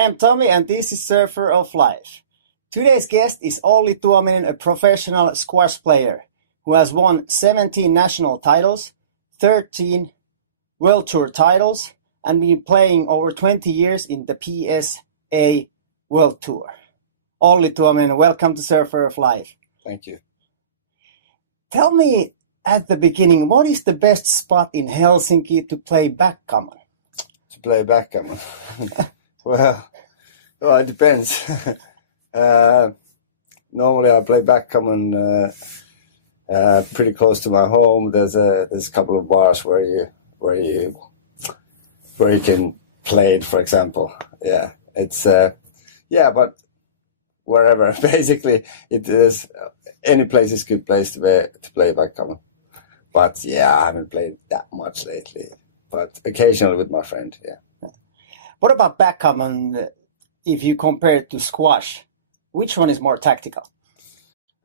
I am Tommy and this is Surfer of Life. Today's guest is Olli Tuominen, a professional squash player who has won 17 national titles, 13 World Tour titles, and been playing over 20 years in the PSA World Tour. Olli Tuominen, welcome to Surfer of Life. Thank you. Tell me at the beginning, what is the best spot in Helsinki to play backgammon? To play backgammon? well, it depends. Normally I play backgammon pretty close to my home. There's a couple of bars where you can play it, for example. Yeah, it's but wherever. Basically, it is. Any place is a good place to play backgammon. But yeah, I haven't played that much lately. But occasionally with my friend. Yeah. What about backgammon? If you compare it to squash, which one is more tactical?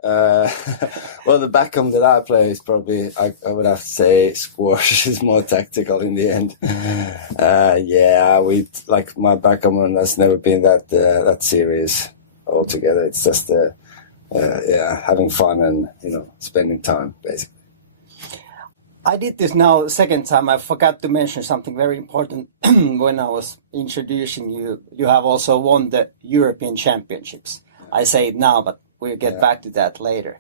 Well, the backgammon that I play is probably, I would have to say, squash is more tactical in the end. My backgammon has never been that serious altogether. It's just having fun and spending time basically. I did this now second time. I forgot to mention something very important when I was introducing you. You have also won the European Championships. I say it now, but we'll get back to that later.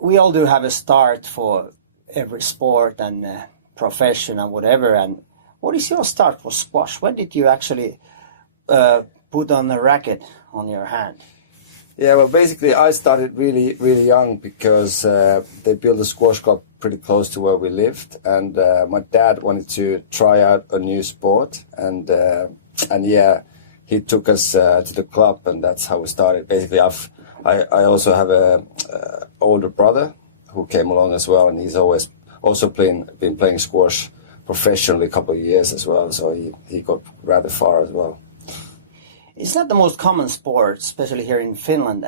We all do have a start for every sport and profession and whatever. And what is your start for squash? When did you actually put on a racket on your hand? Yeah, well, basically I started really, really young because they built a squash club pretty close to where we lived, and my dad wanted to try out a new sport, and he took us to the club, and that's how we started. Basically, I also have a older brother who came along as well, and he's always also been playing squash professionally a couple of years as well, so he got rather far as well. It's not the most common sport, especially here in Finland.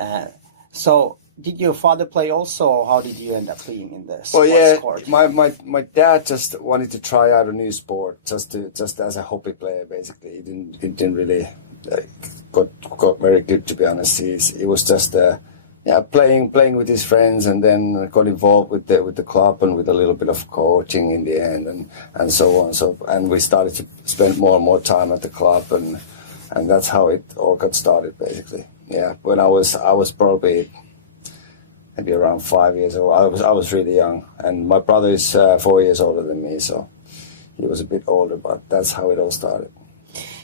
So, did your father play also, or how did you end up playing in the sport? My dad just wanted to try out a new sport, just as a hobby player. Basically, he didn't really got very good, to be honest. He was just playing with his friends, and then got involved with the club and with a little bit of coaching in the end, and so on. And we started to spend more and more time at the club, and that's how it all got started, basically. Yeah, when I was probably maybe around 5 years old. I was really young, and my brother is 4 years older than me, so he was a bit older. But that's how it all started.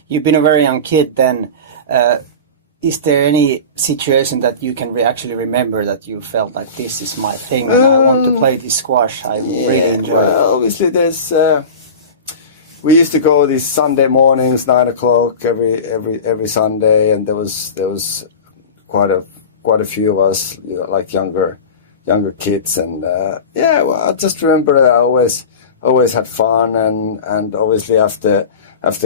You've been a very young kid then. Is there any situation that you can actually remember that you felt like this is my thing and I want to play this squash? I really enjoy it. Well, obviously there's. We used to go these Sunday mornings, 9 o'clock every Sunday, and there was quite a few of us, like younger kids, and I just remember that I always had fun, and obviously after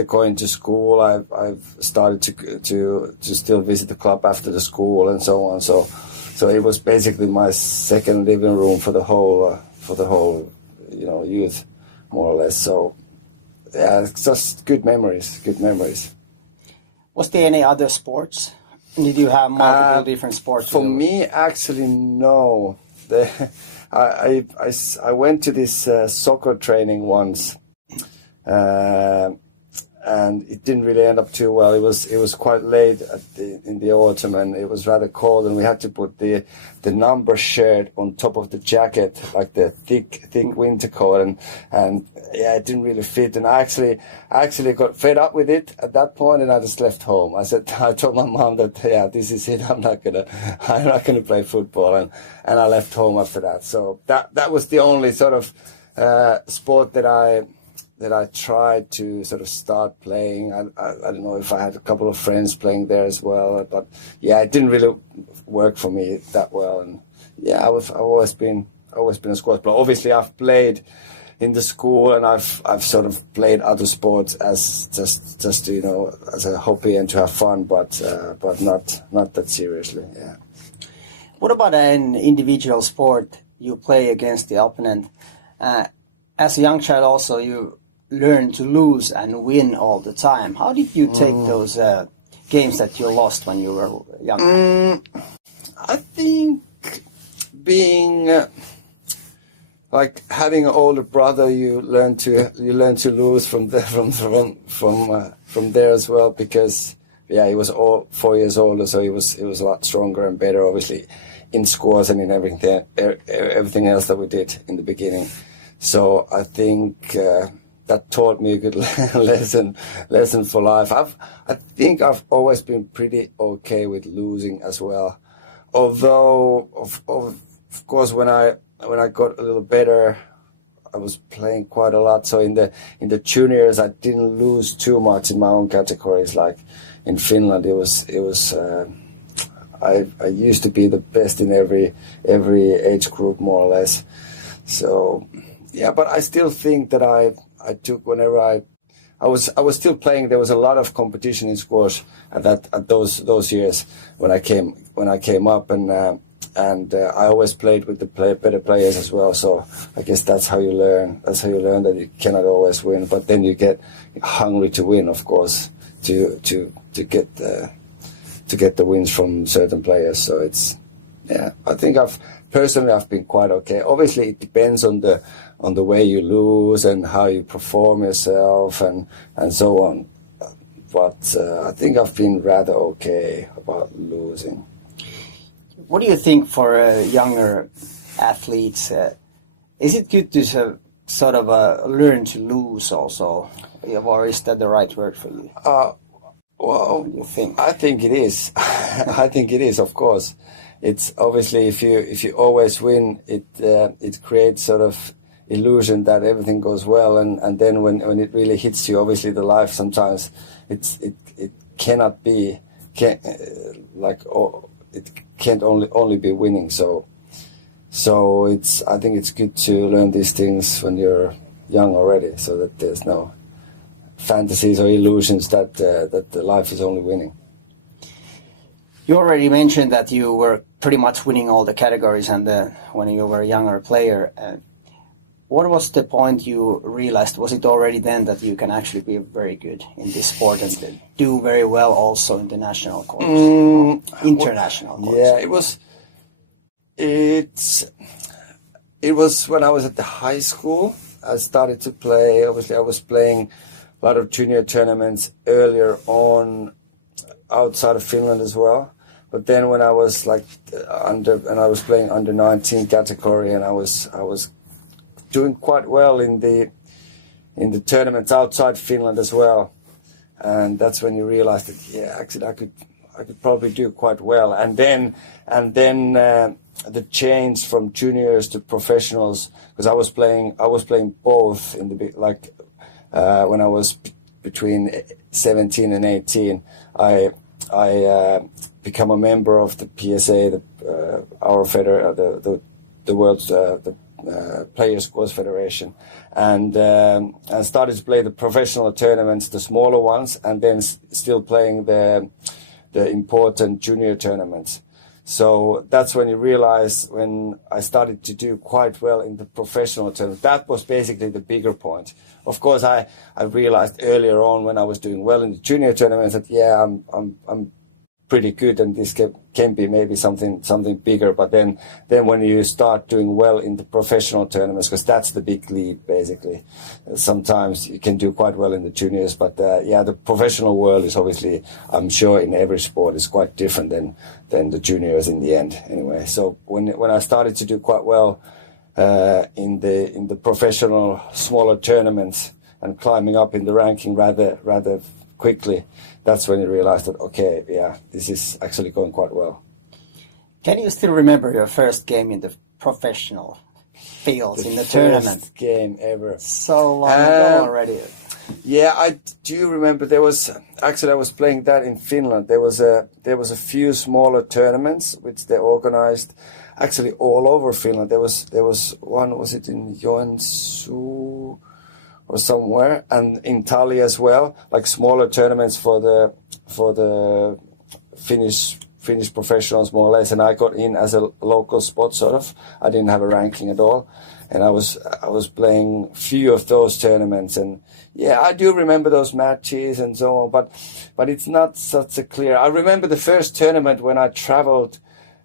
going to school, I've started to still visit the club after the school and so on. So it was basically my second living room for the whole youth, more or less. So. Yeah, it's just good memories. Was there any other sports? Did you have multiple different sports? For me, actually, no. I went to this soccer training once, and it didn't really end up too well. It was quite late in the autumn, and it was rather cold, and we had to put the number shirt on top of the jacket, like the thick winter coat, and it didn't really fit. And I actually got fed up with it at that point, and I just left home. I told my mom that this is it. I'm not gonna play football, and I left home after that. So that was the only sort of sport that I tried to sort of start playing. I don't know if I had a couple of friends playing there as well, but it didn't really work for me that well. And I've always been a squash player. Obviously, I've played in the school, and I've sort of played other sports as just to, as a hobby and to have fun, but not that seriously. Yeah. What about an individual sport you play against the opponent? As a young child, also you learn to lose and win all the time. How did you take those games that you lost when you were younger? I think being like having an older brother, you learn to lose from there as well, because he was 4 years older, so he was a lot stronger and better, obviously, in scores and in everything else that we did in the beginning. So I think that taught me a good lesson for life. I think I've always been pretty okay with losing as well, although of course when I got a little better, I was playing quite a lot. So in the juniors, I didn't lose too much in my own categories. Like in Finland, I used to be the best in every age group, more or less. So yeah, but I still think that I took whenever I was still playing. There was a lot of competition in squash at those years when I came up, and I always played with the better players as well. So I guess that's how you learn. That's how you learn that you cannot always win, but then you get hungry to win, of course, to get the wins from certain players. So it's, yeah, I think I've been quite okay. Obviously, it depends on the way you lose and how you perform yourself and so on. But I think I've been rather okay about losing. What do you think for younger athletes? Is it good to sort of learn to lose also, or is that the right word for you? Well, what do you think? I think it is. I think it is, of course. It's obviously if you always win, it creates sort of illusion that everything goes well, and then when it really hits you, obviously the life sometimes it cannot be it can't only be winning. So it's, I think it's good to learn these things when you're young already, so that there's no fantasies or illusions that the life is only winning. You already mentioned that you were pretty much winning all the categories, and when you were a younger player. What was the point you realized? Was it already then that you can actually be very good in this sport and do very well also in the national course, international course? Yeah, it was when I was at the high school. I started to play. Obviously, I was playing a lot of junior tournaments earlier on outside of Finland as well. But then when I was I was playing under 19 category, and I was doing quite well in the tournaments outside Finland as well, and that's when you realize that, yeah, actually I could probably do quite well. And then the change from juniors to professionals, because I was playing both in the when I was between 17 and 18, I become a member of the PSA, the world's Players Course Federation, and I started to play the professional tournaments, the smaller ones, and then still playing the important junior tournaments. So that's when you realize, when I started to do quite well in the professional tournament, that was basically the bigger point. Of course, I realized earlier on when I was doing well in the junior tournaments that, yeah, I'm pretty good, and this can be maybe something bigger. But then when you start doing well in the professional tournaments, because that's the big league basically, sometimes you can do quite well in the juniors, but the professional world is obviously, I'm sure in every sport, is quite different than the juniors in the end anyway. So when I started to do quite well in the professional smaller tournaments and climbing up in the ranking rather quickly, that's when you realize that, okay, yeah, this is actually going quite well. Can you still remember your first game in the professional fields in the tournament? First game ever. So long ago already. Yeah, I do remember. I was playing that in Finland. There was a few smaller tournaments which they organized actually all over Finland. There was one, was it in Joensuu or somewhere, and in Tali as well, like smaller tournaments for the Finnish professionals, more or less. And I got in as a local spot, sort of. I didn't have a ranking at all, and I was playing few of those tournaments, and yeah, I do remember those matches and so on, but it's not such a clear. I remember the first tournament when I traveled,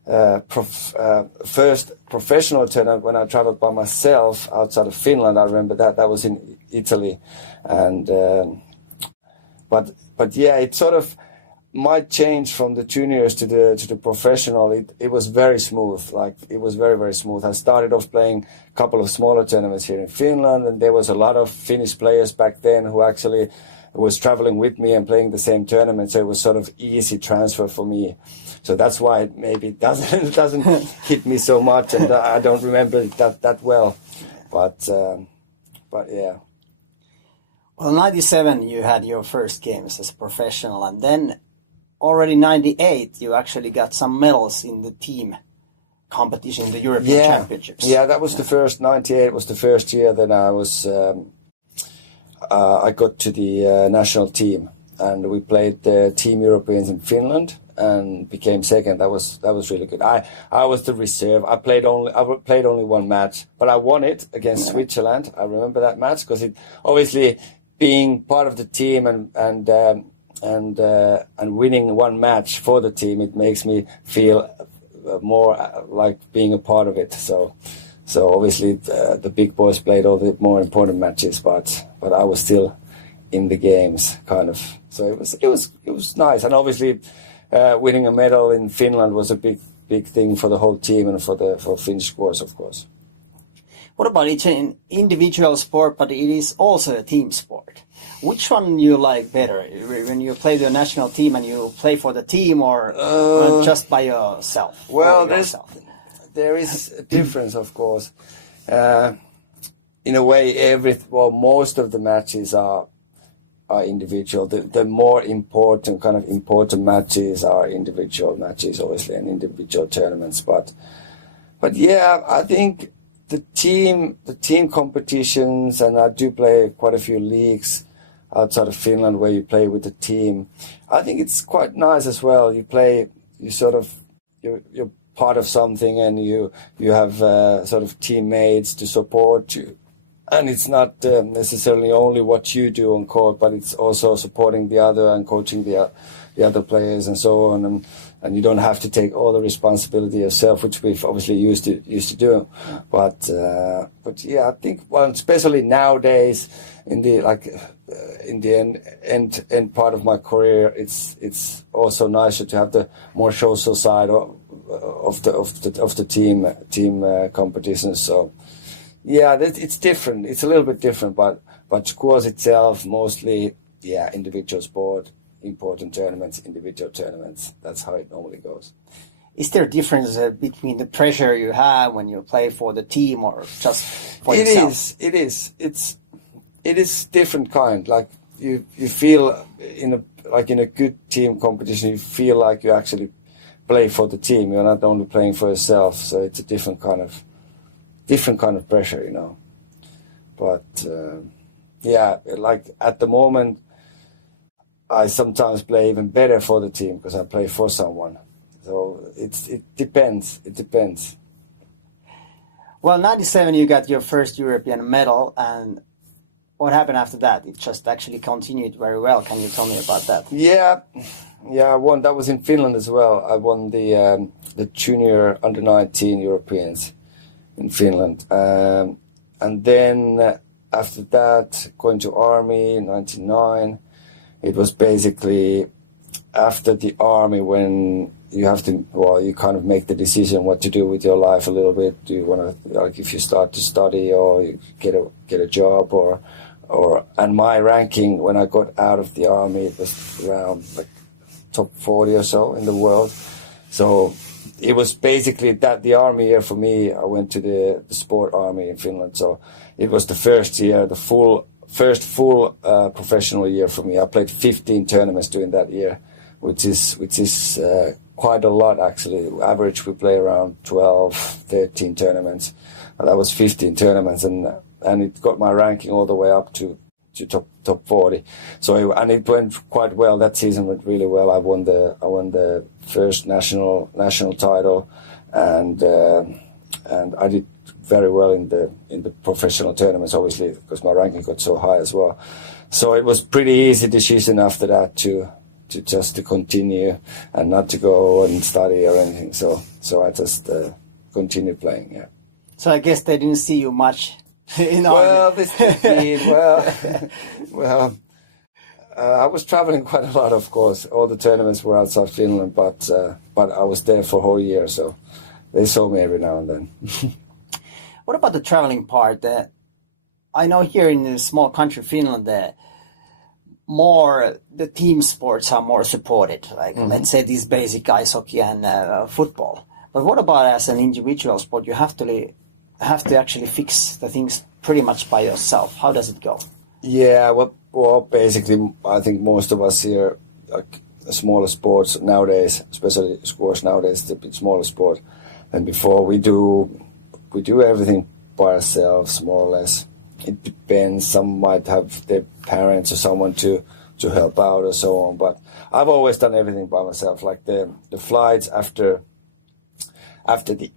first professional tournament when I traveled by myself outside of Finland. I remember that was in Italy, and but yeah, it sort of might change from the juniors to the professional. It was very smooth. Like, it was very, very smooth. I started off playing a couple of smaller tournaments here in Finland, and there was a lot of Finnish players back then who actually was traveling with me and playing the same tournament. So it was sort of easy transfer for me. So that's why it maybe doesn't hit me so much, and I don't remember it that well. But yeah. Well, 97 you had your first games as a professional, and then already 98 you actually got some medals in the team competition in the European Championships. Yeah, that was the first. 98 was the first year that I was I got to the national team, and we played the Team Europeans in Finland and became second. That was really good. I was the reserve. I played only one match, but I won it against Switzerland. I remember that match because it obviously, being part of the team and winning one match for the team, it makes me feel more like being a part of it. So obviously the big boys played all the more important matches, but I was still in the games, kind of. So it was nice, and obviously winning a medal in Finland was a big thing for the whole team and for Finnish sports, of course. What about it's an individual sport, but it is also a team sport? Which one you like better, when you play the national team and you play for the team, or just by yourself? Well, there is a difference, of course. In a way, most of the matches are individual. The more important matches are individual matches, obviously, and individual tournaments. But yeah, I think the team competitions, and I do play quite a few leagues outside of Finland where you play with the team. I think it's quite nice as well. You're part of something, and you have sort of teammates to support you. And it's not necessarily only what you do on court, but it's also supporting the other and coaching the other players and so on. And you don't have to take all the responsibility yourself, which we've obviously used to do. But yeah, I think, well, especially nowadays in the end part of my career, it's also nicer to have the more social side of the team competitions. So yeah, it's different. It's a little bit different, but squash itself mostly, yeah, individual sport. Important tournaments, individual tournaments. That's how it normally goes. Is there a difference between the pressure you have when you play for the team or just for yourself? It is different kind. Like you feel in a good team competition, you feel like you actually play for the team. You're not only playing for yourself. So it's a different kind of pressure, you know. But yeah, like at the moment, I sometimes play even better for the team because I play for someone. So it depends. It depends. Well, 97 you got your first European medal, and what happened after that? It just actually continued very well. Can you tell me about that? Yeah, I won. That was in Finland as well. I won the junior under-19 Europeans in Finland, and then after that, going to army in 99. It was basically after the army when you have to, well, you kind of make the decision what to do with your life a little bit. Do you want to, like, if you start to study or you get a job or and my ranking when I got out of the army, it was around like top 40 or so in the world. So it was basically that the army year for me. I went to the sport army in Finland. So it was the first year, first full professional year for me. I played 15 tournaments during that year, which is quite a lot actually. Average we play around 12, 13 tournaments. And that was 15 tournaments, and it got my ranking all the way up to top 40. So and it went quite well. That season went really well. I won the first national title, and I did very well in the professional tournaments, obviously, because my ranking got so high as well. So it was pretty easy decision after that to just to continue and not to go and study or anything. So I just continued playing. Yeah. So I guess they didn't see you much. Well, I was traveling quite a lot, of course. All the tournaments were outside Finland, but I was there for a whole year, so they saw me every now and then. What about the traveling part? I know here in a small country, Finland, the team sports are more supported. Like let's say these basic ice hockey and football. But what about as an individual sport? You have to actually fix the things pretty much by yourself. How does it go? Yeah, well, basically, I think most of us here, like smaller sports nowadays, especially squash nowadays, it's a bit smaller sport than before. We do everything by ourselves, more or less. It depends. Some might have their parents or someone to help out or so on. But I've always done everything by myself. Like the flights after the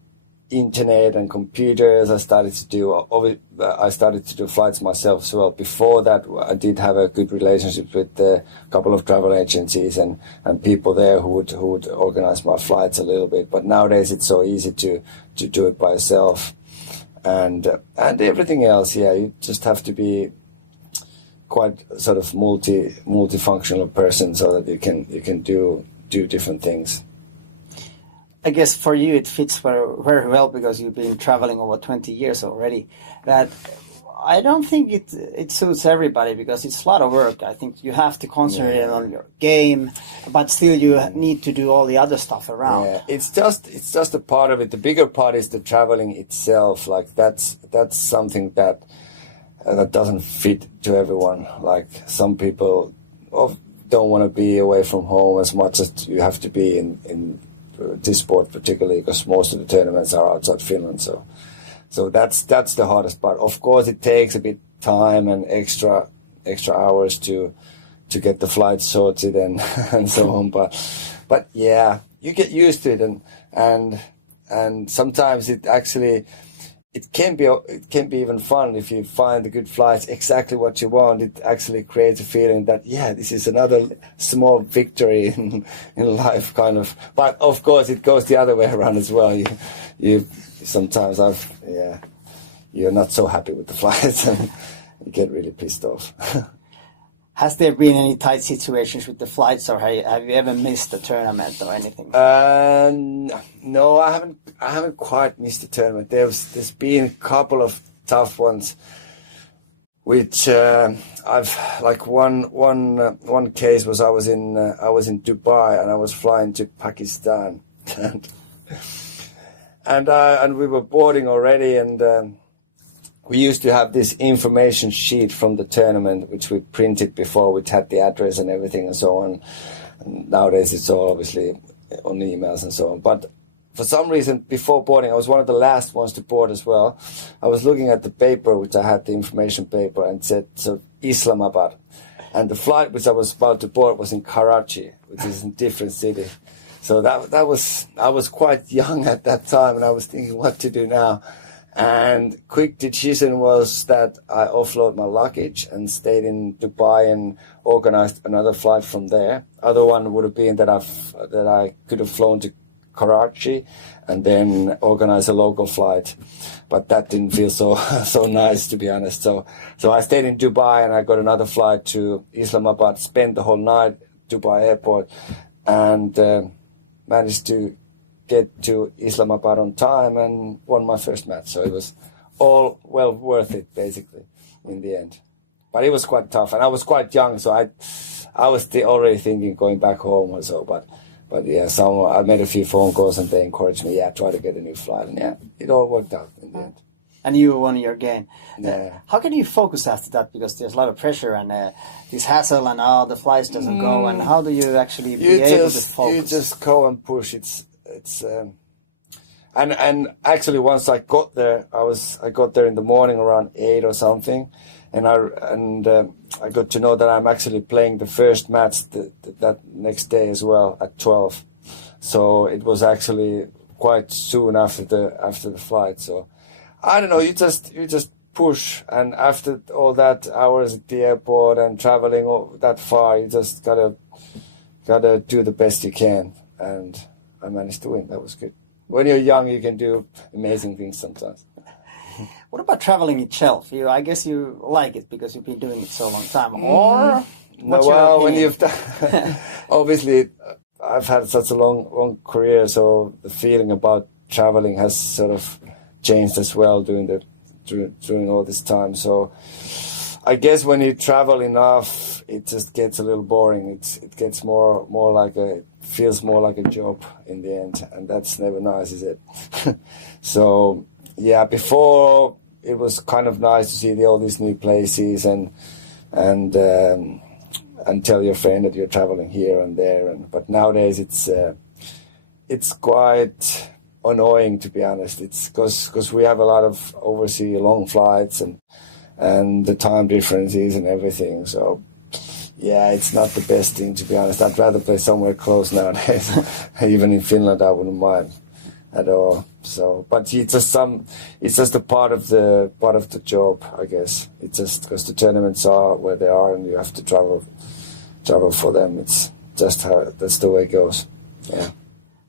internet and computers, I started to do flights myself as well. Before that, I did have a good relationship with a couple of travel agencies and people there who would organize my flights a little bit. But nowadays it's so easy to do it by yourself, and everything else. Yeah, you just have to be quite sort of multifunctional person so that you can do different things. I guess for you it fits very, very well because you've been traveling over 20 years already. That I don't think it suits everybody because it's a lot of work. I think you have to concentrate on your game, but still you need to do all the other stuff around. Yeah, it's just a part of it. The bigger part is the traveling itself. Like that's something that doesn't fit to everyone. Like some people don't want to be away from home as much as you have to be in this sport, particularly because most of the tournaments are outside Finland. So that's the hardest part. Of course, it takes a bit time and extra hours to get the flights sorted and so on. But yeah, you get used to it, and sometimes it can be even fun if you find the good flights, exactly what you want. It actually creates a feeling that, yeah, this is another small victory in life, kind of. But of course, it goes the other way around as well. You sometimes you're not so happy with the flights and you get really pissed off. Has there been any tight situations with the flights, or have you ever missed a tournament or anything? No, I haven't quite missed a tournament. There's been a couple of tough ones, which I've like one case was I was in Dubai and I was flying to Pakistan, and we were boarding already and. We used to have this information sheet from the tournament, which we printed before, which had the address and everything and so on. And nowadays it's all obviously on emails and so on. But for some reason, before boarding, I was one of the last ones to board as well. I was looking at the paper, which I had the information paper, and said so Islamabad. And the flight which I was about to board was in Karachi, which is a different city. So I was quite young at that time, and I was thinking what to do now. And quick decision was that I offload my luggage and stayed in Dubai and organized another flight from there. Other one would have been that I could have flown to Karachi and then organize a local flight, but that didn't feel so nice, to be honest. So I stayed in Dubai and I got another flight to Islamabad. Spent the whole night Dubai airport and managed to get to Islamabad on time and won my first match. So it was all well worth it, basically, in the end. But it was quite tough, and I was quite young, so I was already thinking going back home or so. But yeah, I made a few phone calls and they encouraged me, try to get a new flight, and yeah, it all worked out in the end. And you won your game. Yeah. How can you focus after that? Because there's a lot of pressure and this hassle and the flights doesn't go. And how do you actually be able to focus? You just go and push. And actually once I got there, I got there in the morning around 8 or something, and I got to know that I'm actually playing the first match that next day as well at 12. So it was actually quite soon after the flight. So I don't know. You just push, and after all that hours at the airport and traveling that far, you just gotta do the best you can. And I managed to win. That was good. When you're young, you can do amazing things sometimes. What about traveling itself? I guess you like it because you've been doing it so long time. Or when you've done, obviously, I've had such a long career, so the feeling about traveling has sort of changed as well during all this time. So I guess when you travel enough, it just gets a little boring. It gets more like feels more like a job in the end, and that's never nice, is it? So yeah, before it was kind of nice to see all these new places and tell your friend that you're traveling here and there. But nowadays it's quite annoying, to be honest. It's because we have a lot of overseas long flights and the time differences and everything. So yeah, it's not the best thing, to be honest. I'd rather play somewhere close nowadays. Even in Finland, I wouldn't mind at all. So, but it's just a part of the job, I guess. It's just because the tournaments are where they are, and you have to travel for them. It's just that's the way it goes. Yeah.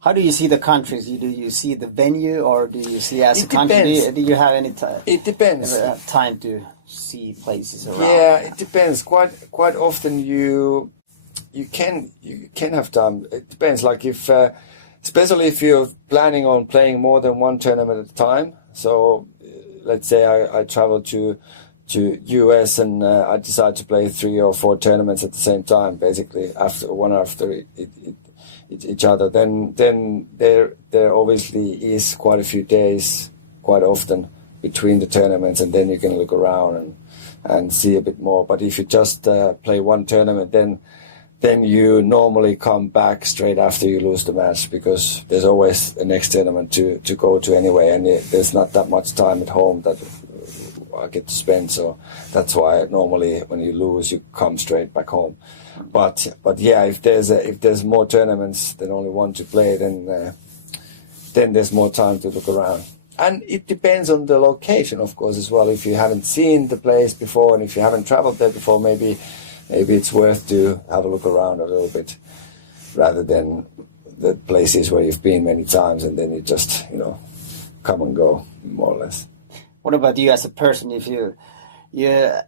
How do you see the countries? Do you see the venue, or do you see as it a country? Depends. Do you have any time? It depends. Time to see places around. Yeah, it depends. Quite often you can have time. It depends. Like if, especially if you're planning on playing more than one tournament at a time. So let's say I travel to US and I decide to play 3 or 4 tournaments at the same time, basically after each other. Then there obviously is quite a few days, quite often, between the tournaments, and then you can look around and see a bit more. But if you just play one tournament, then you normally come back straight after you lose the match, because there's always a next tournament to go to anyway, and there's not that much time at home that I get to spend. So that's why normally when you lose, you come straight back home. But yeah, if there's more tournaments than only one to play, then there's more time to look around. And it depends on the location, of course, as well. If you haven't seen the place before, and if you haven't traveled there before, maybe it's worth to have a look around a little bit, rather than the places where you've been many times and then you just, come and go, more or less. What about you as a person? If you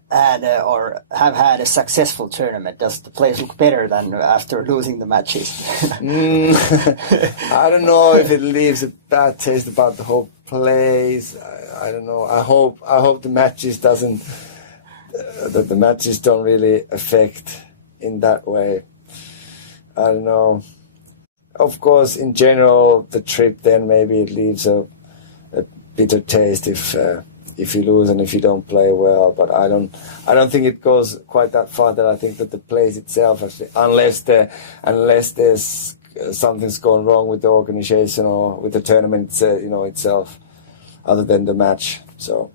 had or have had a successful tournament, does the place look better than after losing the matches? I don't know if it leaves a bad taste about the whole place. I don't know. I hope the matches doesn't. That the matches don't really affect in that way. I don't know. Of course, in general, the trip then maybe it leaves a bitter taste if you lose and if you don't play well. But I don't think it goes quite that far. That I think that the place itself, actually, unless there's something's gone wrong with the organization or with the tournament, itself, other than the match. So.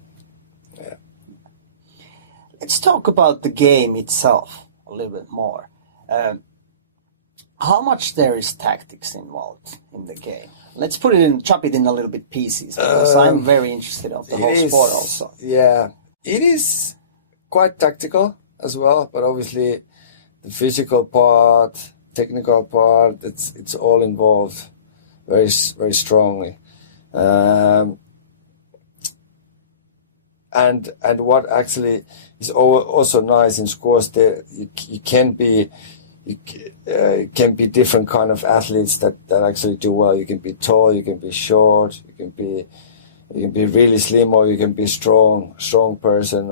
Let's talk about the game itself a little bit more. How much there is tactics involved in the game? Let's chop it in a little bit pieces, because I'm very interested of the whole sport also. Yeah, it is quite tactical as well, but obviously the physical part, technical part, it's all involved very, very strongly. And what actually is also nice in squash, there you can be different kind of athletes that actually do well. You can be tall, you can be short, you can be really slim, or you can be strong person,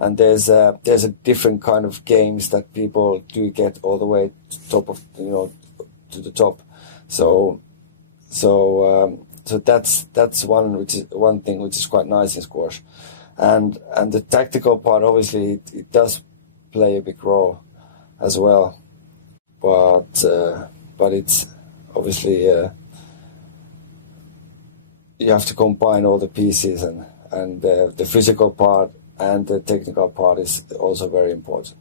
and there's a different kind of games that people do get all the way to the top. So that's one thing which is quite nice in squash. And the tactical part, obviously, it does play a big role as well. But it's obviously you have to combine all the pieces, and the physical part and the technical part is also very important.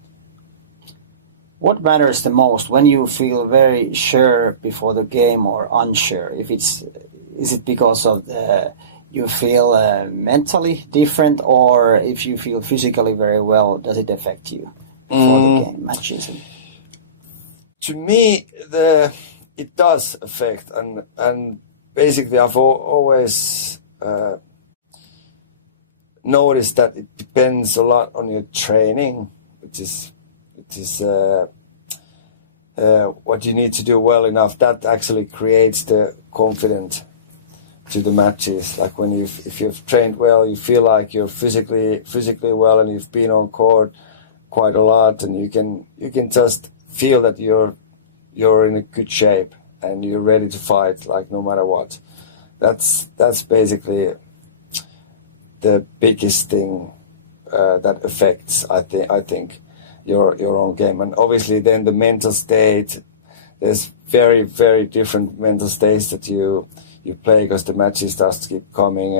What matters the most when you feel very sure before the game or unsure? Is it because of you feel mentally different, or if you feel physically very well, does it affect you before the game matches? To me, it does affect, and basically I've always noticed that it depends a lot on your training, which is what you need to do well enough. That actually creates the confidence to the matches. Like when if you've trained well, you feel like you're physically well, and you've been on court quite a lot, and you can just feel that you're in a good shape and you're ready to fight, like no matter what. That's basically the biggest thing that affects, I think, your own game. And obviously then the mental state, there's very, very different mental states that you play, because the matches just keep coming,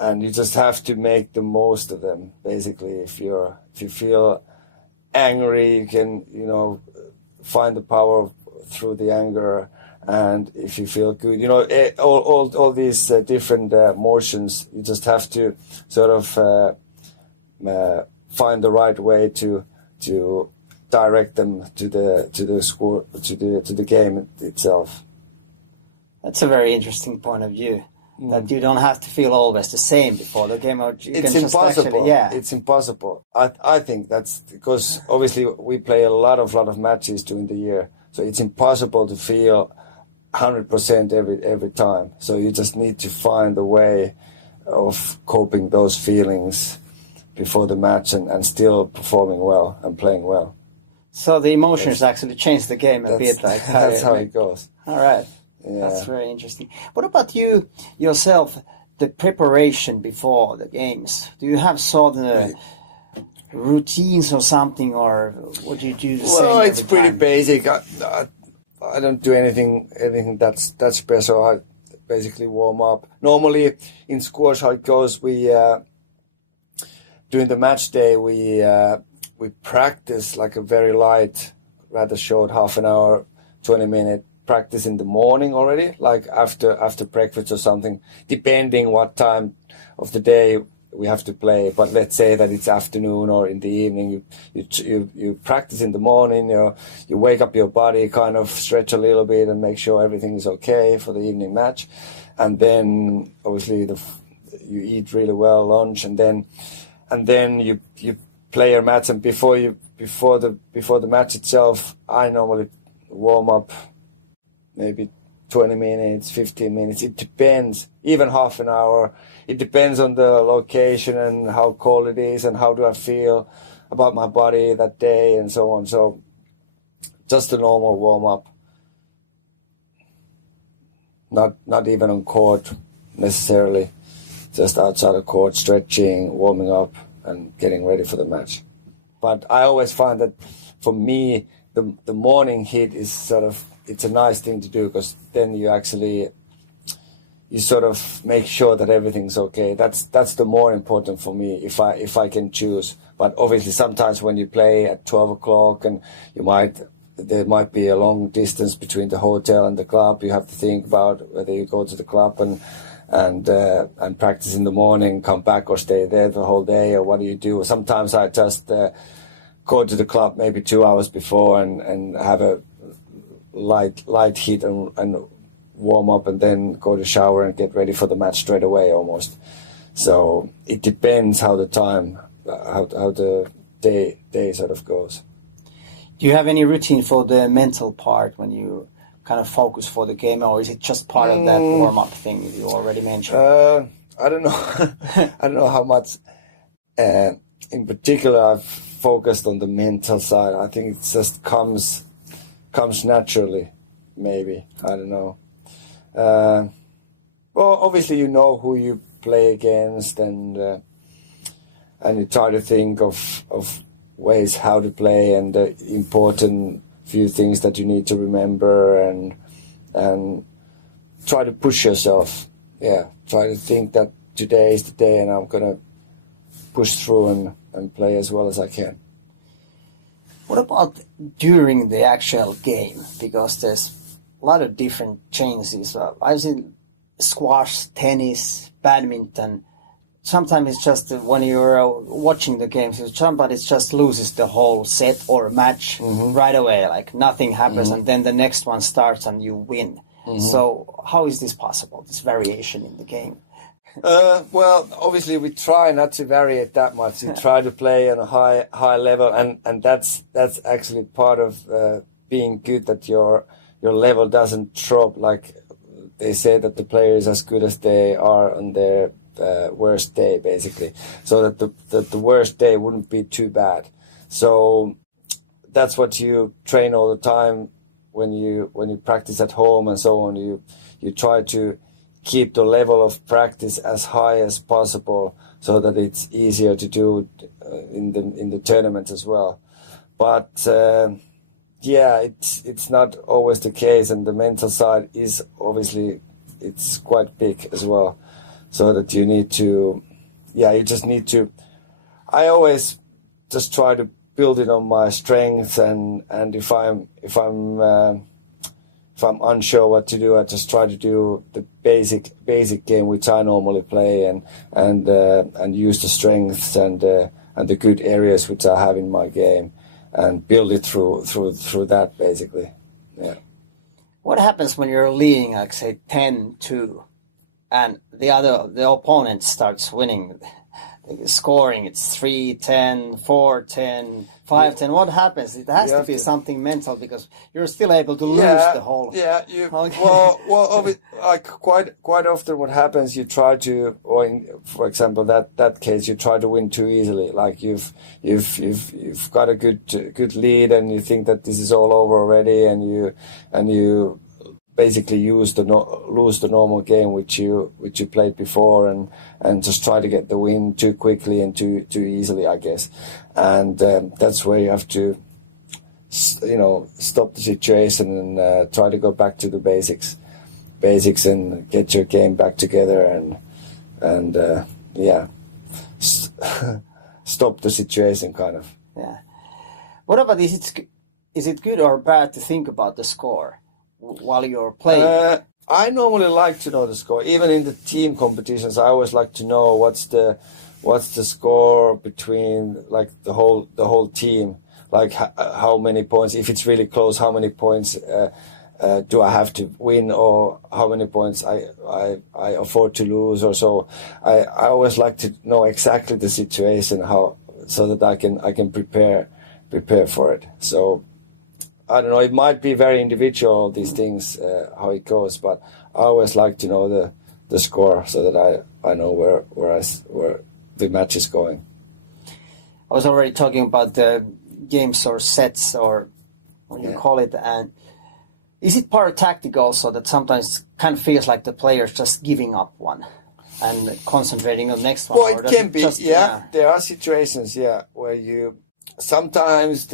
and you just have to make the most of them. Basically, if you feel angry, you can find the power through the anger. And if you feel good, all these different motions, you just have to sort of find the right way to direct them to the score, to the game itself. That's a very interesting point of view. That you don't have to feel always the same before the game. Or It's impossible. It's impossible. I think that's because obviously we play a lot of matches during the year, so it's impossible to feel 100% every time. So you just need to find a way of coping those feelings before the match and still performing well and playing well. So the emotions actually change the game a bit. Like that's how it goes. All right. Yeah. That's very interesting. What about you yourself, the preparation before the games? Do you have sort of routines or something, or would you do the same? Well, it's pretty time? basic. I don't do anything that's special. I basically warm up. Normally in squash, how it goes, we during the match day we practice like a very light, rather short, half an hour, 20-minute practice in the morning already, like after breakfast or something, depending what time of the day we have to play. But let's say that it's afternoon or in the evening, you practice in the morning, you wake up your body, kind of stretch a little bit and make sure everything is okay for the evening match. And then obviously you eat really well, lunch, and then you play your match. And before the match itself, I normally warm up maybe 20 minutes, 15 minutes. It depends, even half an hour. It depends on the location and how cold it is and how do I feel about my body that day and so on. So just a normal warm-up. Not even on court necessarily. Just outside of court, stretching, warming up and getting ready for the match. But I always find that for me, the morning hit is sort of, it's a nice thing to do, because then you sort of make sure that everything's okay. That's the more important for me, if I can choose. But obviously sometimes when you play at 12 o'clock and there might be a long distance between the hotel and the club, you have to think about whether you go to the club and practice in the morning, come back, or stay there the whole day, or what do you do? Sometimes I just go to the club maybe 2 hours before and have a light hit and warm up, and then go to shower and get ready for the match straight away almost. So it depends how the day sort of goes. Do you have any routine for the mental part when you kind of focus for the game, or is it just part of that warm up thing you already mentioned? I don't know. I don't know how much in particular I've focused on the mental side. I think it just comes naturally, maybe. I don't know. Well, obviously you know who you play against, and you try to think of ways how to play, and the important few things that you need to remember, and try to push yourself. Yeah, try to think that today is the day and I'm gonna push through and play as well as I can. What about during the actual game? Because there's a lot of different changes. I've seen squash, tennis, badminton. Sometimes it's just when you're watching the games, somebody just loses the whole set or match right away. Like nothing happens, and then the next one starts and you win. So how is this possible? This variation in the game? Well, obviously we try not to vary it that much. We try to play on a high level, and that's actually part of being good. That your level doesn't drop. Like they say that the player is as good as they are on their worst day, basically. So that the worst day wouldn't be too bad. So that's what you train all the time when you practice at home and so on. You try to keep the level of practice as high as possible, so that it's easier to do in the tournament as well. But yeah, it's not always the case, and the mental side is obviously it's quite big as well. So that you need to, you just need to. I always just try to build it on my strengths, and if I'm unsure what to do, I just try to do the basic game which I normally play, and use the strengths and the good areas which I have in my game, and build it through that basically. Yeah. What happens when you're leading, like say 10-2, and the opponent starts winning, scoring? It's 3-10, 4-10, 5-10. What happens? It has to be something mental, because you're still able to lose the whole. Yeah. Quite often what happens, you try to, or for example that case, you try to win too easily. Like you've got a good lead, and you think that this is all over already, and you basically lose the normal game which you played before, and just try to get the win too quickly and too easily, I guess. And that's where you have to, stop the situation and try to go back to the basics, and get your game back together, and stop the situation, kind of. Yeah. What about is it good or bad to think about the score while you're playing? I normally like to know the score. Even in the team competitions, I always like to know what's the score between, like, the whole team. Like how many points, if it's really close, how many points do I have to win, or how many points I afford to lose, or so. I always like to know exactly the situation, so that I can prepare for it. So I don't know, it might be very individual, these things, how it goes, but I always like to know the score, so that I know where the match is going. I was already talking about the games or sets, or what you call it, and is it part of tactic also, that sometimes kind of feels like the player's just giving up one and concentrating on the next one? Well, it can be, There are situations, where sometimes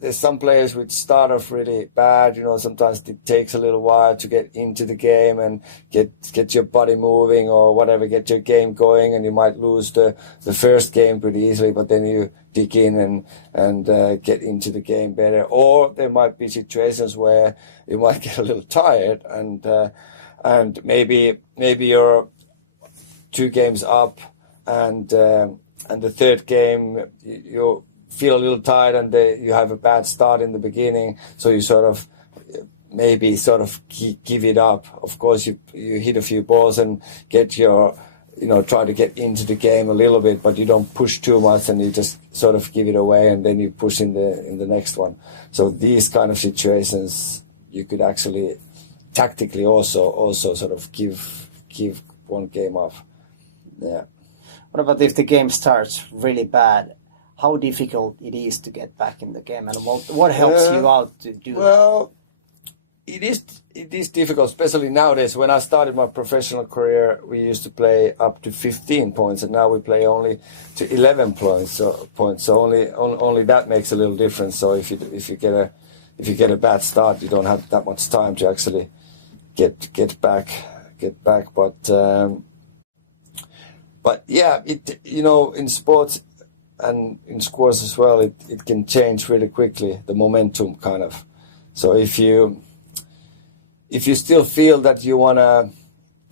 there's some players which start off really bad. Sometimes it takes a little while to get into the game and get your body moving, or whatever, get your game going, and you might lose the first game pretty easily, but then you dig in and get into the game better. Or there might be situations where you might get a little tired, and maybe you're 2 games up, and the third game you feel a little tired, and you have a bad start in the beginning, so you maybe give it up. Of course, you hit a few balls and get your, try to get into the game a little bit, but you don't push too much, and you just sort of give it away, and then you push in the next one. So these kind of situations, you could actually tactically also sort of give one game off. Yeah. What about if the game starts really bad? How difficult it is to get back in the game, and what helps you out to do that? Well, it is difficult, especially nowadays. When I started my professional career, we used to play up to 15 points, and now we play only to 11 points. So only that makes a little difference. So if you get a bad start, you don't have that much time to actually get back. But yeah, in sports and in squash as well, it can change really quickly, the momentum, kind of. So if you still feel that you want to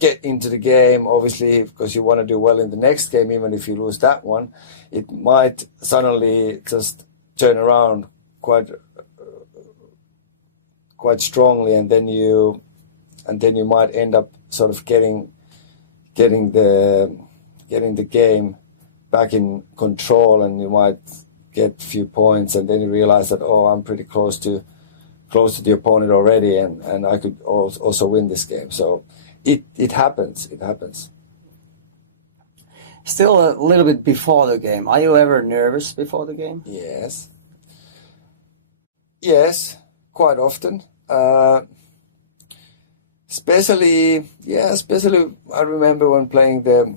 get into the game, obviously, because you want to do well in the next game, even if you lose that one, it might suddenly just turn around quite strongly, and then you might end up sort of getting the game back in control, and you might get a few points, and then you realize that, oh, I'm pretty close to the opponent already, and I could also win this game. So it happens. Still a little bit before the game. Are you ever nervous before the game? Yes, quite often. Especially I remember when playing the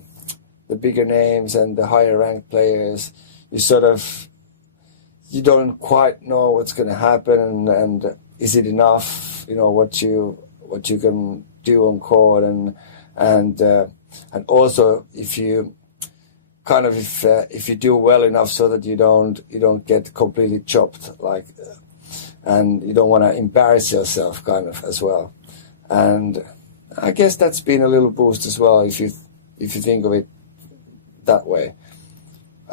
bigger names and the higher ranked players, you don't quite know what's going to happen, and is it enough, what you can do on court, and also if you if you do well enough so that you don't get completely chopped, and you don't want to embarrass yourself as well. And I guess that's been a little boost as well if you think of it that way.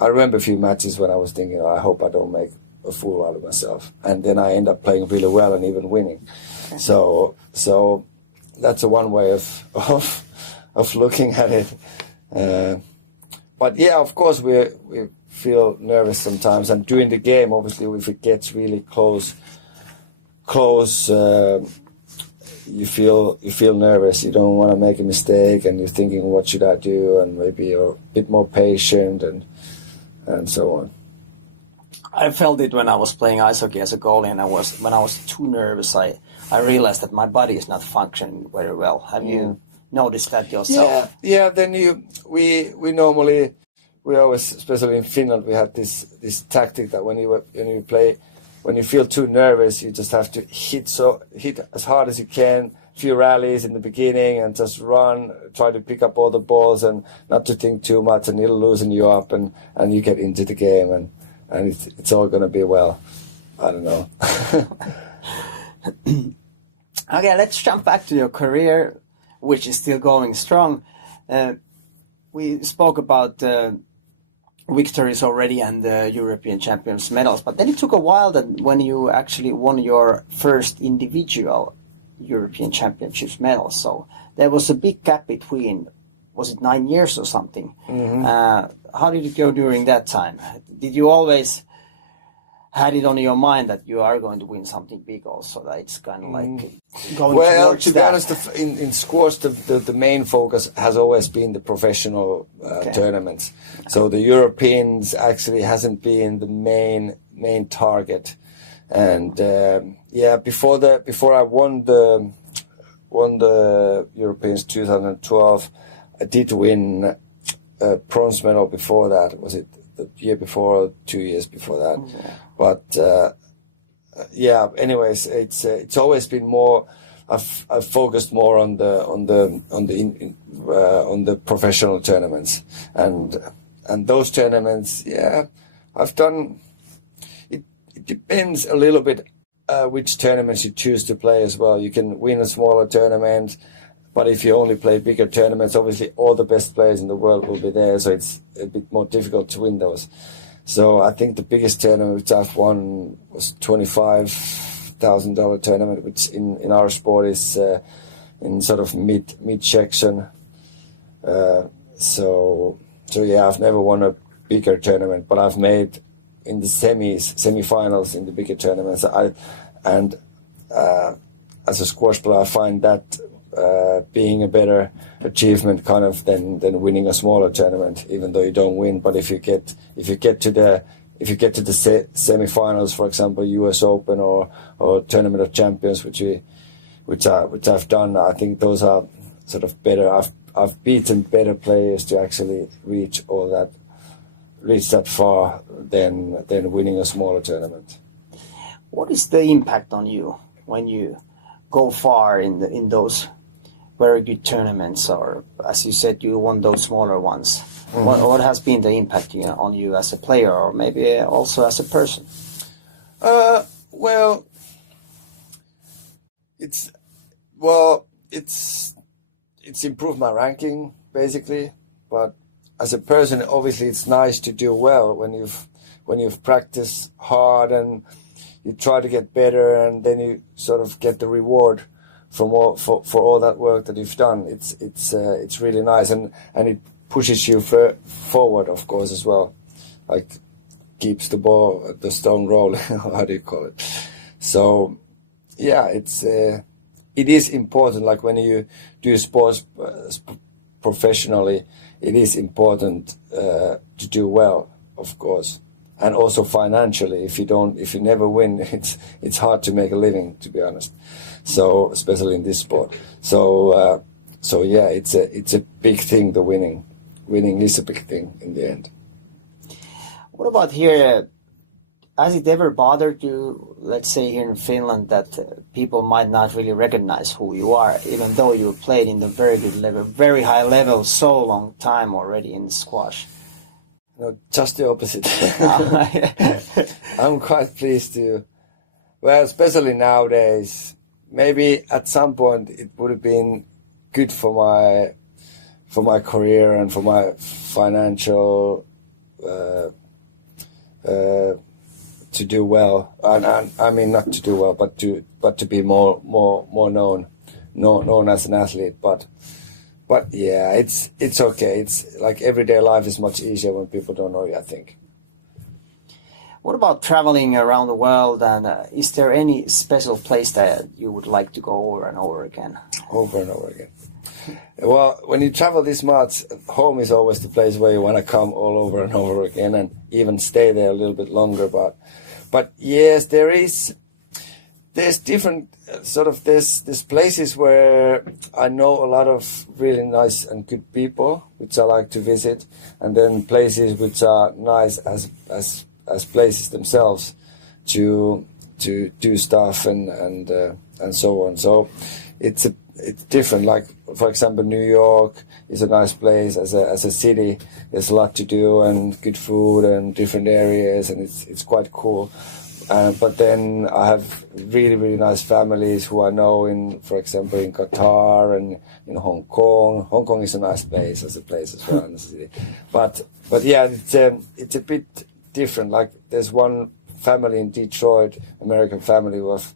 I remember a few matches when I was thinking, I hope I don't make a fool out of myself, and then I end up playing really well and even winning. Okay. So that's one way of looking at it. But yeah, of course we feel nervous sometimes, and during the game, obviously, if it gets really close, you feel nervous. You don't want to make a mistake, and you're thinking, what should I do? And maybe you're a bit more patient and so on. I felt it when I was playing ice hockey as a goalie, and when I was too nervous, I realized that my body is not functioning very well. Have you noticed that yourself? Yeah. Then we always, especially in Finland, we have this tactic that when you feel too nervous, you just have to hit as hard as you can, few rallies in the beginning, and just run, try to pick up all the balls and not to think too much, and it'll loosen you up, and you get into the game, and it's all going to be well. I don't know. Okay, let's jump back to your career, which is still going strong. We spoke about victories already and the European Champions medals, but then it took a while when you actually won your first individual European Championships medal. So there was a big gap between, was it 9 years or something? Mm-hmm. How did it go during that time? Did you always had it on your mind that you are going to win something big also, that it's kind of like going towards to be honest, in squash, the main focus has always been the professional tournaments. So the Europeans actually hasn't been the main target. And before I won the Europeans 2012, I did win a bronze medal before that. Was it the year before or 2 years before that? Yeah. But anyways, it's always been more. I've focused more on the professional tournaments, and those tournaments. Yeah, I've done. It depends a little bit which tournaments you choose to play as well. You can win a smaller tournament, but if you only play bigger tournaments, obviously all the best players in the world will be there, so it's a bit more difficult to win those. So I think the biggest tournament which I've won was $25,000 tournament, which in our sport is in sort of mid section. So I've never won a bigger tournament, but I've made in the semi-finals in the bigger tournaments. As a squash player, I find that being a better achievement kind of than winning a smaller tournament, even though you don't win. But if you get to the semi-finals, for example, U.S. Open or Tournament of Champions, which I've done, I think those are sort of better. I've beaten better players to actually reach that far than winning a smaller tournament. What is the impact on you when you go far in those very good tournaments, or as you said, you won those smaller ones? Mm-hmm. What has been the impact on you as a player, or maybe also as a person? It's it's improved my ranking basically. But as a person, obviously, it's nice to do well when you've practiced hard and you try to get better, and then you sort of get the reward from for all that work that you've done. It's really nice, and it pushes you forward, of course, as well. Like keeps the stone rolling. How do you call it? So yeah, it is important. Like when you do sports professionally, it is important to do well, of course, and also financially. If you never win, it's hard to make a living, to be honest. So especially in this sport. So yeah, it's a big thing. The winning is a big thing in the end. What about here? Has it ever bothered you, let's say here in Finland, that people might not really recognize who you are, even though you played in the very good level, very high level, so long time already in squash? No, just the opposite. I'm quite pleased to. Well, especially nowadays, maybe at some point it would have been good for my career and for my financial. To do well, and I mean not to do well, but to be more known as an athlete. But yeah, it's okay. It's like everyday life is much easier when people don't know you, I think. What about traveling around the world? And is there any special place that you would like to go over and over again? Over and over again. Well, when you travel this much, home is always the place where you want to come all over and over again, and even stay there a little bit longer. But yes, there's different there's places where I know a lot of really nice and good people, which I like to visit, and then places which are nice as places themselves to do stuff and so on. So it's different. Like for example, New York is a nice place as a city. There's a lot to do and good food and different areas, and it's quite cool. But then I have really, really nice families who I know for example, in Qatar and in Hong Kong. Hong Kong is a nice place as well in the city. But yeah, it's a bit different. Like there's one family in Detroit, American family who I've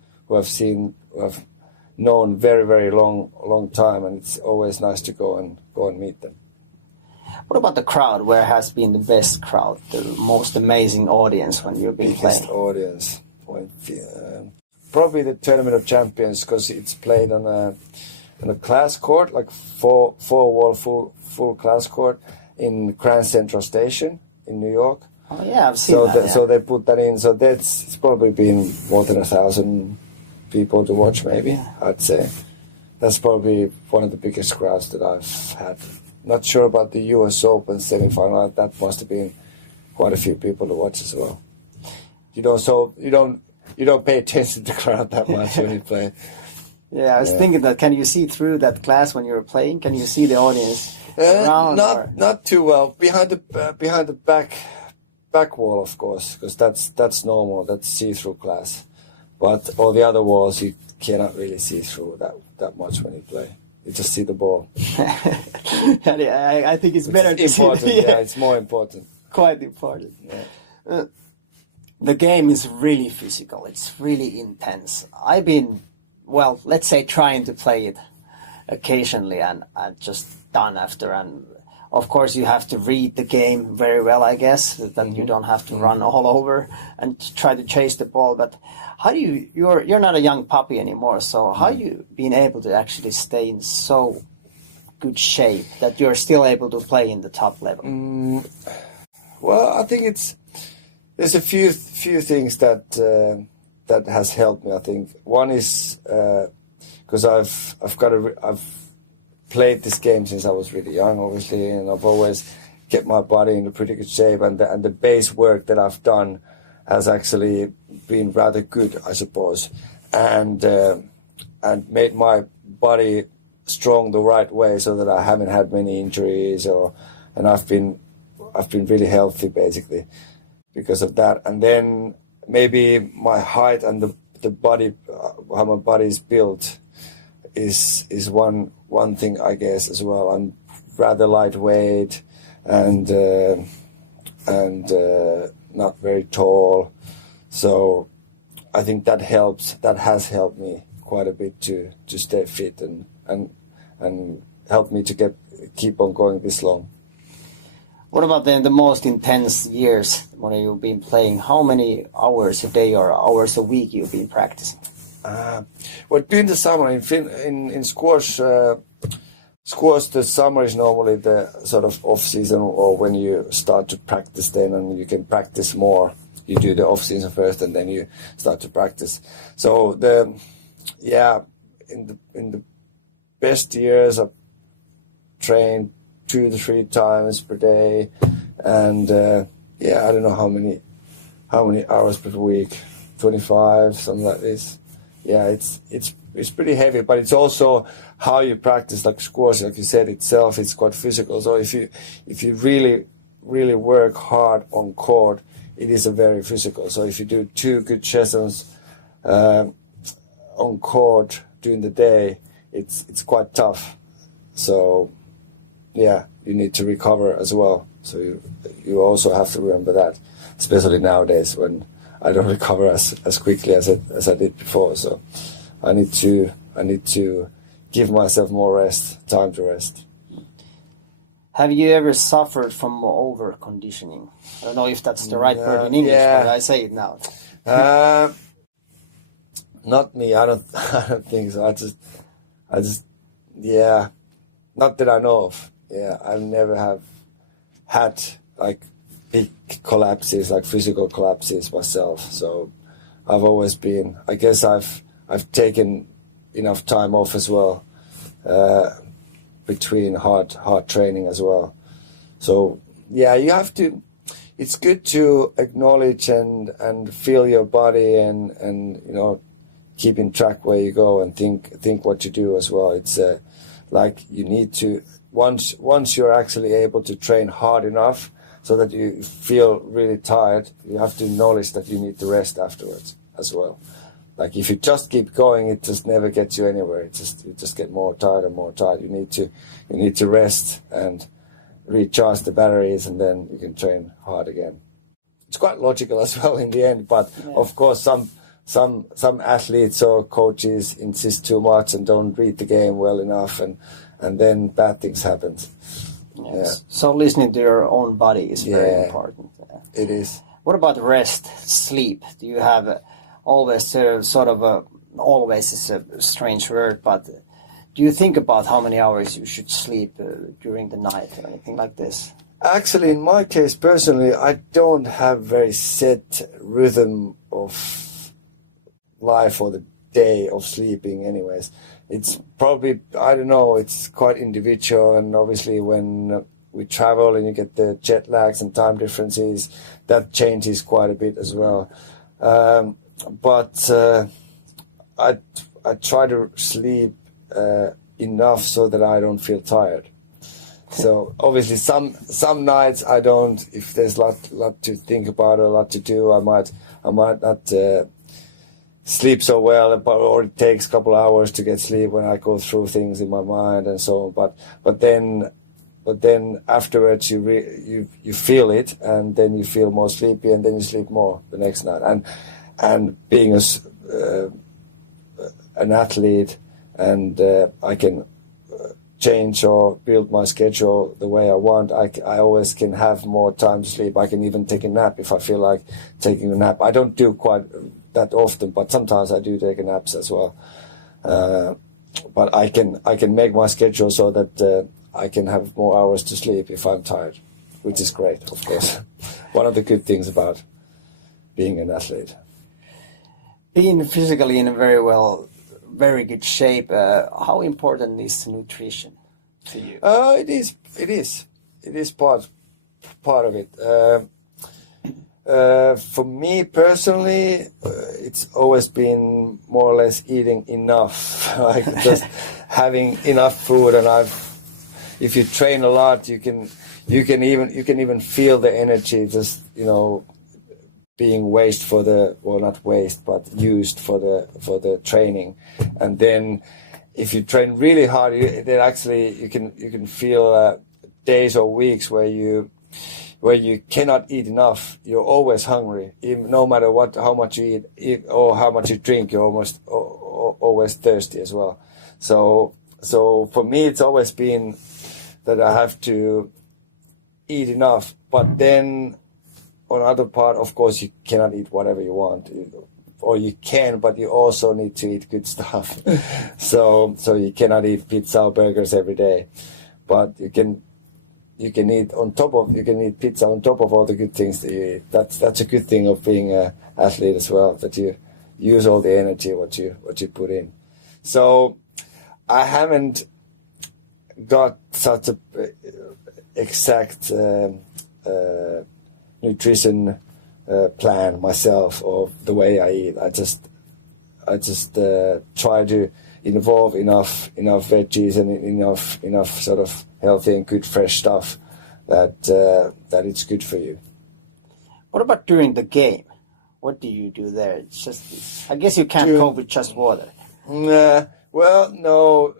known very, very long time, and it's always nice to go and meet them. What about the crowd? Where has been the best crowd, the most amazing audience when you've been playing? Biggest audience, probably the Tournament of Champions, because it's played on a class court, like four wall full class court in Grand Central Station in New York. Oh yeah, I've seen that. So they put that in. So it's probably been more than 1,000 people to watch, maybe. I'd say that's probably one of the biggest crowds that I've had. Not sure about the US Open semi-final. That must have been quite a few people to watch as well. You don't pay attention to the crowd that much when you play. Yeah, I was thinking that. Can you see through that glass when you were playing? Can you see the audience around? Not too well. Behind the back wall, of course, because that's normal. That's see-through glass. But all the other walls you cannot really see through that much when you play. You just see the ball. I think it's better to see. Yeah, it's more important. Quite important. Yeah. The game is really physical. It's really intense. I've been, well, let's say trying to play it occasionally and just done after. And of course you have to read the game very well, I guess, that you don't have to run all over and try to chase the ball. But how do you're not a young puppy anymore, so how you been able to actually stay in so good shape that you're still able to play in the top level? Well, I think there's a few things that has helped me. I think one is because I've played this game since I was really young, obviously, and I've always kept my body in a pretty good shape, and the base work that I've done has actually been rather good, I suppose, and made my body strong the right way, so that I haven't had many injuries, and I've been really healthy basically because of that. And then maybe my height and the body, how my body is built, is one thing, I guess, as well. I'm rather lightweight and not very tall, so I think that helps. That has helped me quite a bit to stay fit and help me to keep on going this long. What about the most intense years when you've been playing? How many hours a day or hours a week you've been practicing? Well, during the summer in squash, the summer is normally the sort of off season, or when you start to practice then, and you can practice more. You do the off season first, and then you start to practice. So in the best years, I trained 2 to 3 times per day, and I don't know how many hours per week, 25, something like this. Yeah, it's pretty heavy, but it's also how you practice. Like squash, like you said itself, it's quite physical. So if you really work hard on court, it is a very physical. So if you do 2 good sessions on court during the day, it's quite tough. So yeah, you need to recover as well. So you also have to remember that, especially nowadays when I don't recover as quickly as I did before. So I need to give myself more time to rest. Have you ever suffered from over conditioning? I don't know if that's the right word in English, but I say it now. Not me. I don't think so. I just not that I know of. Yeah, I never have had like big collapses, like physical collapses myself. So I've always been, I guess I've taken enough time off as well, between hard training as well. So yeah, you have to, it's good to acknowledge and feel your body and keeping track where you go and think what you do as well. It's like you need to, once you're actually able to train hard enough so that you feel really tired, you have to acknowledge that you need to rest afterwards as well. Like if you just keep going, it just never gets you anywhere. You just get more tired and more tired. You need to rest and recharge the batteries, and then you can train hard again. It's quite logical as well in the end, but of course some athletes or coaches insist too much and don't read the game well enough, and then bad things happen. Yes. Yeah. So listening to your own body is very important. It is. What about rest, sleep? Do you have always always is a strange word, but do you think about how many hours you should sleep during the night or anything like this? Actually, in my case, personally, I don't have very set rhythm of life or the day of sleeping anyways. It's probably, I don't know, it's quite individual, and obviously when we travel and you get the jet lags and time differences, that changes quite a bit as well. But I try to sleep enough so that I don't feel tired. So obviously some nights I don't. If there's a lot to think about or a lot to do, I might not sleep so well, or it takes a couple hours to get sleep when I go through things in my mind and so on. But then afterwards you feel it, and then you feel more sleepy, and then you sleep more the next night. And being an athlete, and I can change or build my schedule the way I want. I always can have more time to sleep. I can even take a nap if I feel like taking a nap. I don't do quite that often, but sometimes I do take naps as well. But I can make my schedule so that I can have more hours to sleep if I'm tired, which is great, of course. One of the good things about being an athlete. Being physically in a very good shape, how important is nutrition to you? It is part of it. For me personally, it's always been more or less eating enough, like just having enough food. And if you train a lot, you can even feel the energy, just being used for the training. And then if you train really hard, then actually you can feel days or weeks where you cannot eat enough. You're always hungry, even, no matter how much you eat or how much you drink. You're always thirsty as well. So for me, it's always been that I have to eat enough. But then on the other part, of course, you cannot eat whatever you want. Or you can, but you also need to eat good stuff. so you cannot eat pizza or burgers every day, but you can eat pizza on top of all the good things that you eat. That's a good thing of being an athlete as well, that you use all the energy what you put in. So I haven't got such a exact nutrition plan myself of the way I eat. I just try to involve enough veggies and enough sort of healthy and good fresh stuff that it's good for you. What about during the game? What do you do there? It's just, I guess you can't cope with just water. Well, no.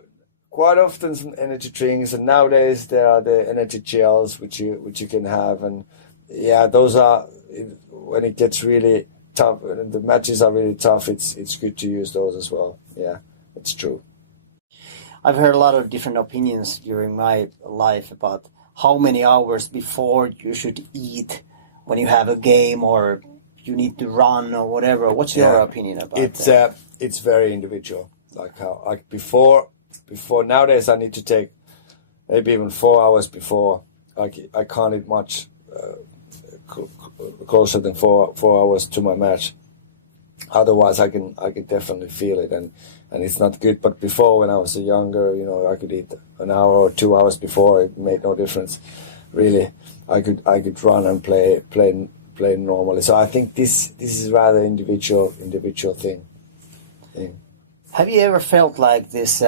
Quite often some energy drinks, and nowadays there are the energy gels which you can have, and yeah, those are, when it gets really tough, and the matches are really tough, it's good to use those as well. Yeah, it's true. I've heard a lot of different opinions during my life about how many hours before you should eat when you have a game or you need to run or whatever. What's your opinion about that? It's very individual. Like before nowadays I need to take maybe even 4 hours before. I can't eat much closer than 4 hours to my match. Otherwise, I can definitely feel it, and it's not good. But before, when I was younger, I could eat an hour or 2 hours before. It made no difference, really. I could run and play normally. So I think this is rather individual thing. Have you ever felt like this?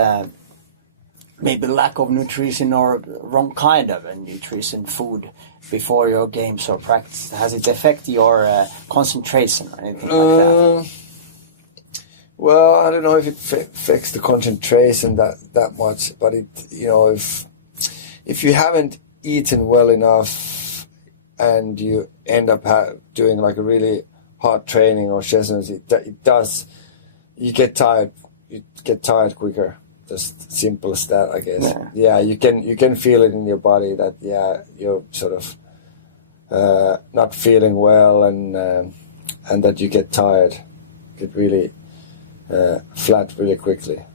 Maybe lack of nutrition or wrong kind of nutrition food before your games or practice? Has it affected your concentration or anything like that? Well, I don't know if it affects the concentration that much, but if you haven't eaten well enough and you end up doing like a really hard training or sessions, it does. You get tired. You get tired quicker. Just simple as that, I guess. Yeah, you can feel it in your body that you're sort of not feeling well, and that you get tired, get really flat really quickly.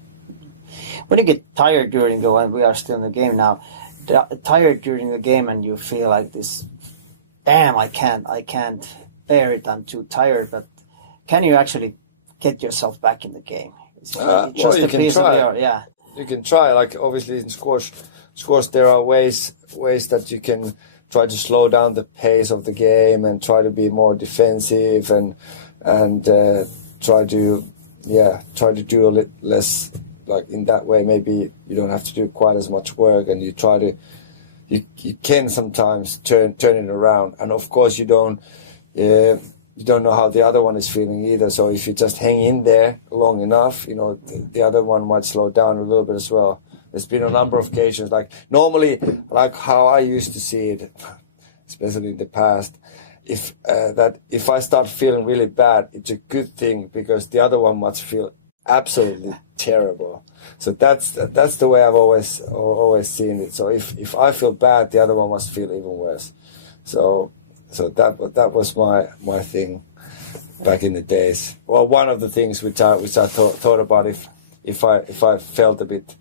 When you get tired during and we are still in the game now, tired during the game, and you feel like this, damn, I can't bear it. I'm too tired. But can you actually get yourself back in the game? Well, you can try. You can try. Like obviously in squash there are ways that you can try to slow down the pace of the game and try to be more defensive and try to do a little less. Like in that way, maybe you don't have to do quite as much work, and you try to. You can sometimes turn it around, and of course you don't know how the other one is feeling either. So if you just hang in there long enough, the other one might slow down a little bit as well. There's been a number of occasions, like normally, like how I used to see it, especially in the past, if I start feeling really bad, it's a good thing because the other one must feel absolutely terrible. So that's the way I've always seen it. So if I feel bad, the other one must feel even worse. So that was my thing back in the days. Well, one of the things which I thought about if I felt a bit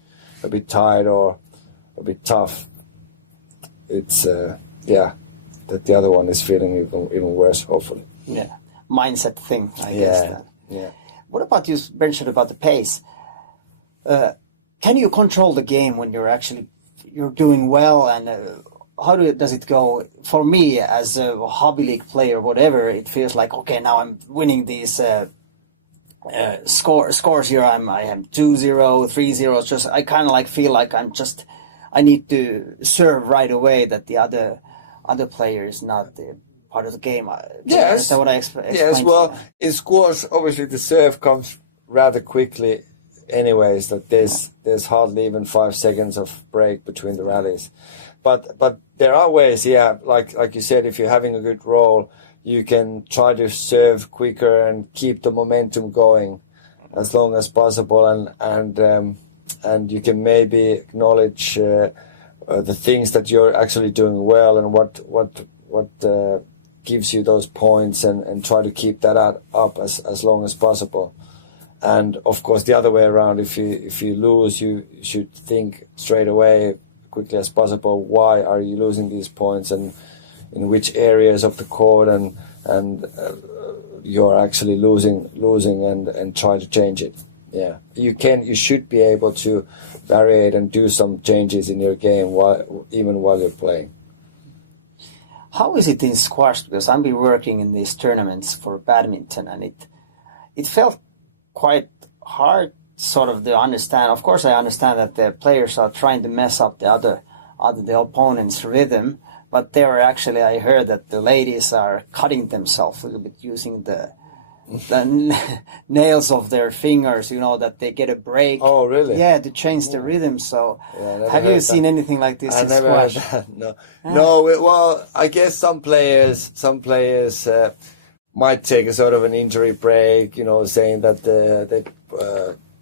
tired or a bit tough, it's that the other one is feeling even worse. Hopefully. Yeah, mindset thing. I guess. Yeah. What about you mentioned about the pace? Can you control the game when you're doing well, and how does it go? For me, as a hobby league player, whatever, it feels like, okay, now I'm winning these scores here. I am 2-0, 3-0. Just I kind of feel like I need to serve right away, that the other player is not part of the game. Yes. Is that what I explained? Yes. Well, in squash, obviously the serve comes rather quickly anyways. That there's hardly even 5 seconds of break between the rallies. But there are ways, yeah. Like you said, if you're having a good roll, you can try to serve quicker and keep the momentum going as long as possible, and you can maybe acknowledge the things that you're actually doing well and what gives you those points, and try to keep that up as long as possible. And of course, the other way around, if you lose, you should think straight away, quickly as possible, why are you losing these points, and in which areas of the court, and you're actually losing, and try to change it. Yeah, you should be able to vary and do some changes in your game even while you're playing. How is it in squash? Because I've been working in these tournaments for badminton, and it felt quite hard, sort of, to understand. Of course, I understand that the players are trying to mess up the opponent's rhythm, but they were actually, I heard that the ladies are cutting themselves a little bit using the nails of their fingers, that they get a break. Oh, really? Yeah, to change the rhythm. So, have you seen anything like this I in never squash? heard that. No. Well, I guess some players might take a sort of an injury break, saying that they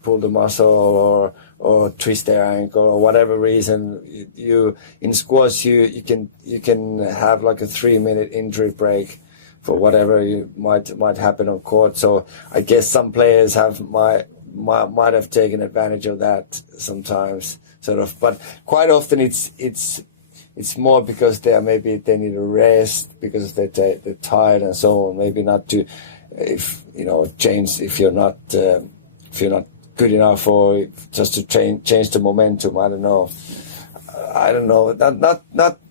pull the muscle or twist their ankle or whatever reason. You in squash you can have like a 3-minute injury break for whatever might happen on court. So I guess some players might have taken advantage of that sometimes, sort of. But quite often it's more because they need a rest because they're tired and so on. Maybe not to change if you're not good enough, or just to change the momentum. I don't know.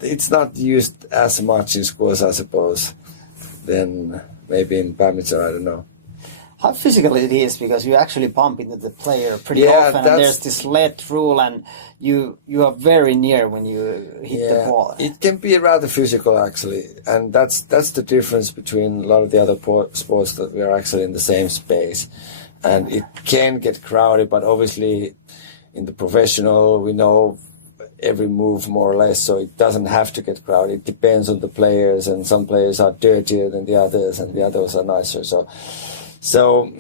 It's not used as much in squash, I suppose, than maybe in badminton. I don't know. How physical it is, because you actually bump into the player pretty often, and there's this let rule, and you are very near when you hit the ball. It can be rather physical, actually, and that's the difference between a lot of the other sports, that we are actually in the same space. And it can get crowded, but obviously in the professional, we know every move more or less, so it doesn't have to get crowded. It depends on the players, and some players are dirtier than the others, and the others are nicer. So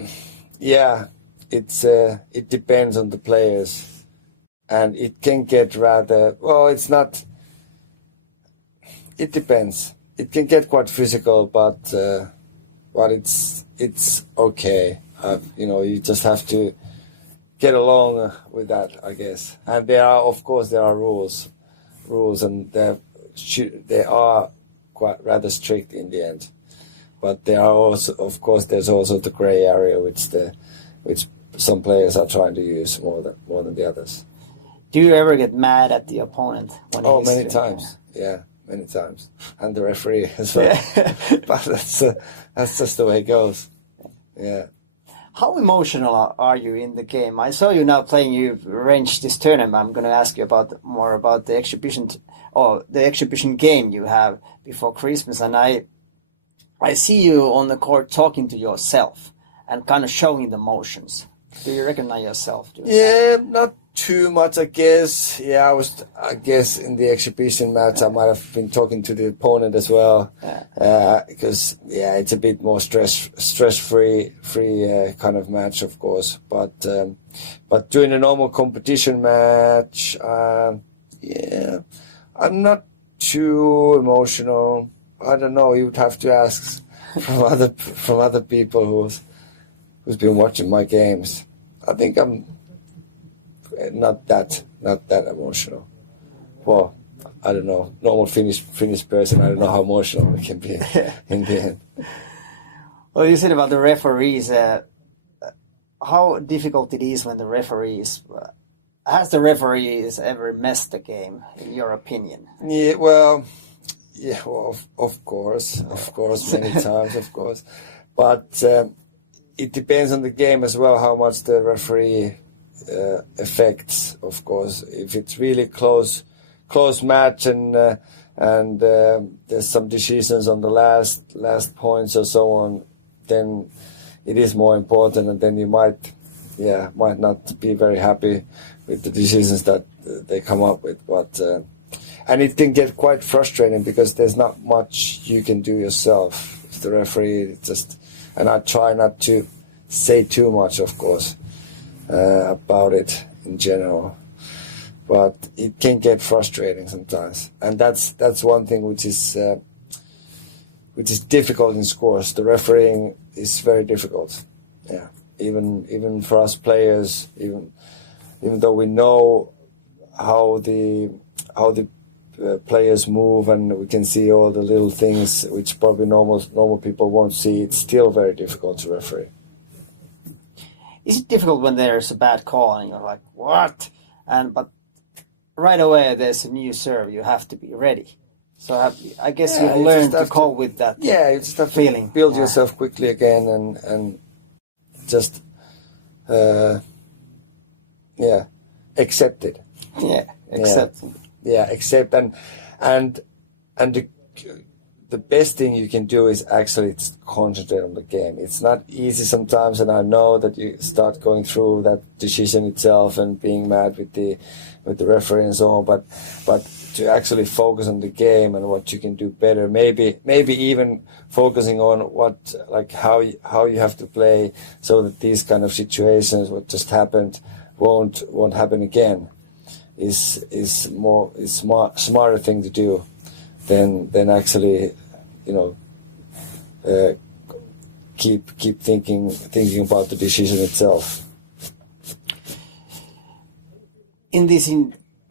yeah, it depends on the players, and it can get rather, it depends. It can get quite physical, but it's okay. You just have to get along with that, I guess. And there are rules, and they are quite rather strict in the end. But there are also, of course, there's also the grey area, which some players are trying to use more than the others. Do you ever get mad at the opponent? Many times. Yeah, many times, and the referee as well. But that's just the way it goes. Yeah. How emotional are you in the game? I saw you now playing. You've arranged this tournament. I'm going to ask you more about the exhibition, or the exhibition game you have before Christmas. And I see you on the court talking to yourself and kind of showing the emotions. Do you recognize yourself doing that? Not too much, I guess. Yeah, I guess in the exhibition match I might have been talking to the opponent as well, because it's a bit more stress-free kind of match, of course. But during a normal competition match, I'm not too emotional. I don't know. You would have to ask from other people who's been watching my games. I think I'm not that emotional. Well, I don't know. Normal Finnish person, I don't know how emotional it can be in the end. Well, you said about the referees. How difficult it is when the referees. Has the referees ever messed the game, in your opinion? Of course, many times, of course. But it depends on the game as well, how much the referee affects, of course. If it's really close match and there's some decisions on the last points or so on, then it is more important, and then you might might not be very happy with the decisions that they come up with, but and it can get quite frustrating because there's not much you can do yourself. If the referee and I try not to say too much, of course, about it in general, but it can get frustrating sometimes, and that's one thing which is difficult in scores. The refereeing is very difficult. Yeah, even for us players, even though we know how the players move and we can see all the little things which probably normal people won't see, it's still very difficult to referee. Is it difficult when there's a bad call and you're like, what? But right away there's a new serve, you have to be ready. So I guess you've learned to cope with that. Yeah, you just have feeling. To build yourself quickly again and just accept it. Yeah, accept. Yeah, accept and the best thing you can do is actually concentrate on the game. It's not easy sometimes, and I know that you start going through that decision itself and being mad with the referee and so on. But to actually focus on the game and what you can do better, maybe even focusing on how you have to play so that these kind of situations, what just happened, won't happen again, is smarter thing to do than actually, keep thinking about the decision itself. In this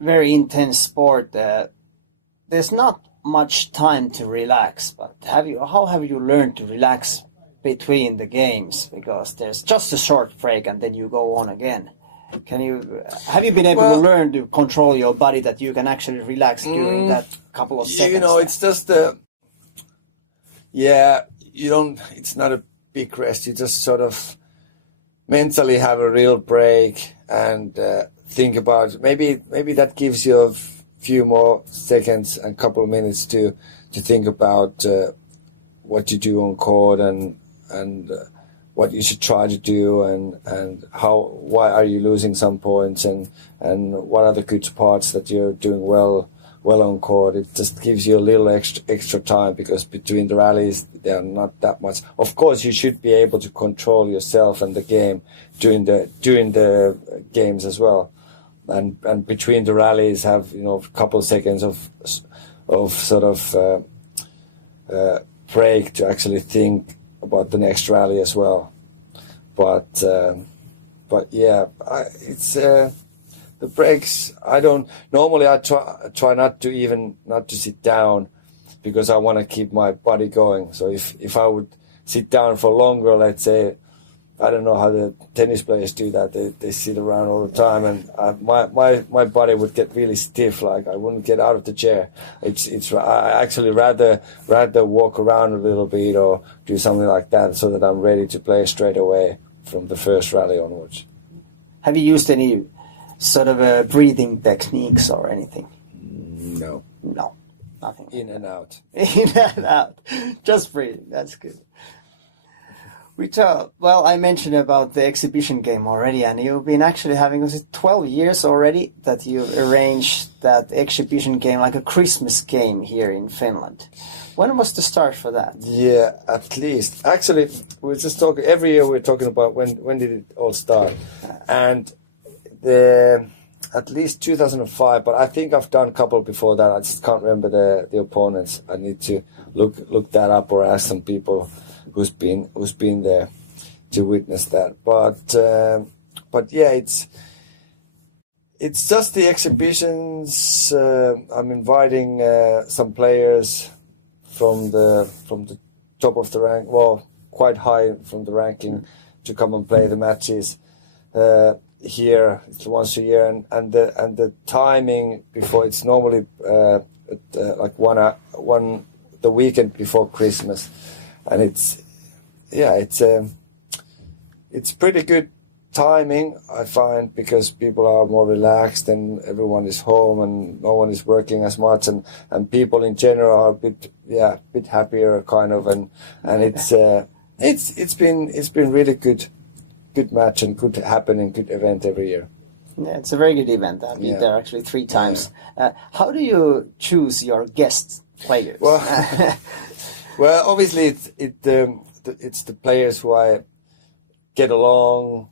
very intense sport, there's not much time to relax. But how have you learned to relax between the games? Because there's just a short break and then you go on again. Have you been able to learn to control your body that you can actually relax during that couple of seconds? It's just it's not a big rest. You just sort of mentally have a real break and think about maybe that gives you a few more seconds and couple of minutes to think about what you do on court and what you should try to do and why are you losing some points and what are the good parts that you're doing well on court. It just gives you a little extra time because between the rallies there are not that much. Of course, you should be able to control yourself and the game during the games as well, and between the rallies have a couple of seconds of sort of break to actually think about the next rally as well. But yeah, it's the breaks. I try not to sit down because I want to keep my body going. So if I would sit down for longer, let's say, I don't know how the tennis players do that. They sit around all the time, and my body would get really stiff. Like I wouldn't get out of the chair. I actually rather walk around a little bit or do something like that so that I'm ready to play straight away from the first rally onwards. Have you used any sort of breathing techniques or anything? No, nothing. In and out. In and out. Just breathing. That's good. I mentioned about the exhibition game already, and you've been actually having, was it 12 years already that you arranged that exhibition game, like a Christmas game here in Finland. When was the start for that? Yeah, at least. Actually, we're just talking, every year we're talking about when did it all start. And at least 2005, but I think I've done a couple before that. I just can't remember the opponents. I need to look that up or ask some people who's been there to witness that. But yeah, it's just the exhibitions. I'm inviting some players from the top of the rank, well, quite high from the ranking, to come and play the matches here. It's once a year, and the timing before, it's normally like the weekend before Christmas. And it's pretty good timing, I find, because people are more relaxed and everyone is home and no one is working as much, and people in general are a bit happier kind of, and it's been really good good match and good happening, good event every year. Yeah, it's a very good event. I've been there actually 3 times. How do you choose your guest players? Well, well, obviously it's the players who I get along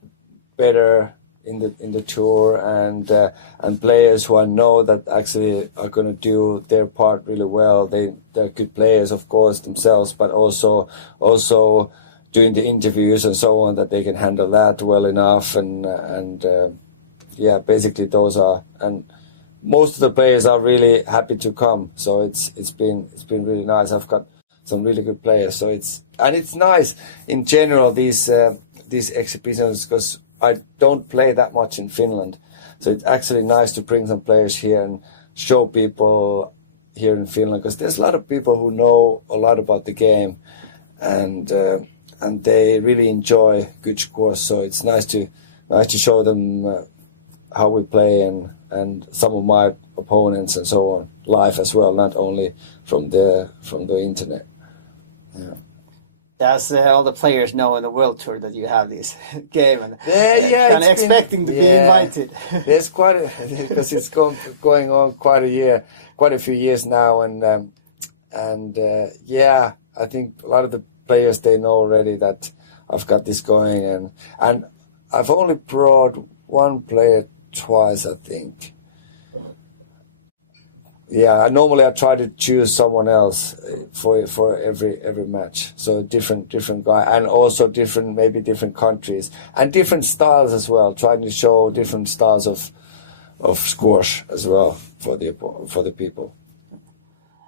better in the tour, and players who I know that actually are going to do their part really well. They're good players, of course, themselves, but also doing the interviews and so on, that they can handle that well enough. And yeah, basically those are, and most of the players are really happy to come. So it's been really nice. I've got some really good players. So it's nice in general these exhibitions, because I don't play that much in Finland. So it's actually nice to bring some players here and show people here in Finland, because there's a lot of people who know a lot about the game, and they really enjoy good squash. So it's nice to show them how we play and some of my opponents and so on live as well, not only from the internet. Yeah. Does all the players know in the World Tour that you have this game, and kind of expecting to be invited? There's because it's going on quite a few years now, and yeah, I think a lot of the players, they know already that I've got this going, and I've only brought one player twice, I think. Yeah, normally I try to choose someone else for every match. So different guy, and also maybe different countries and different styles as well. Trying to show different styles of squash as well for the people.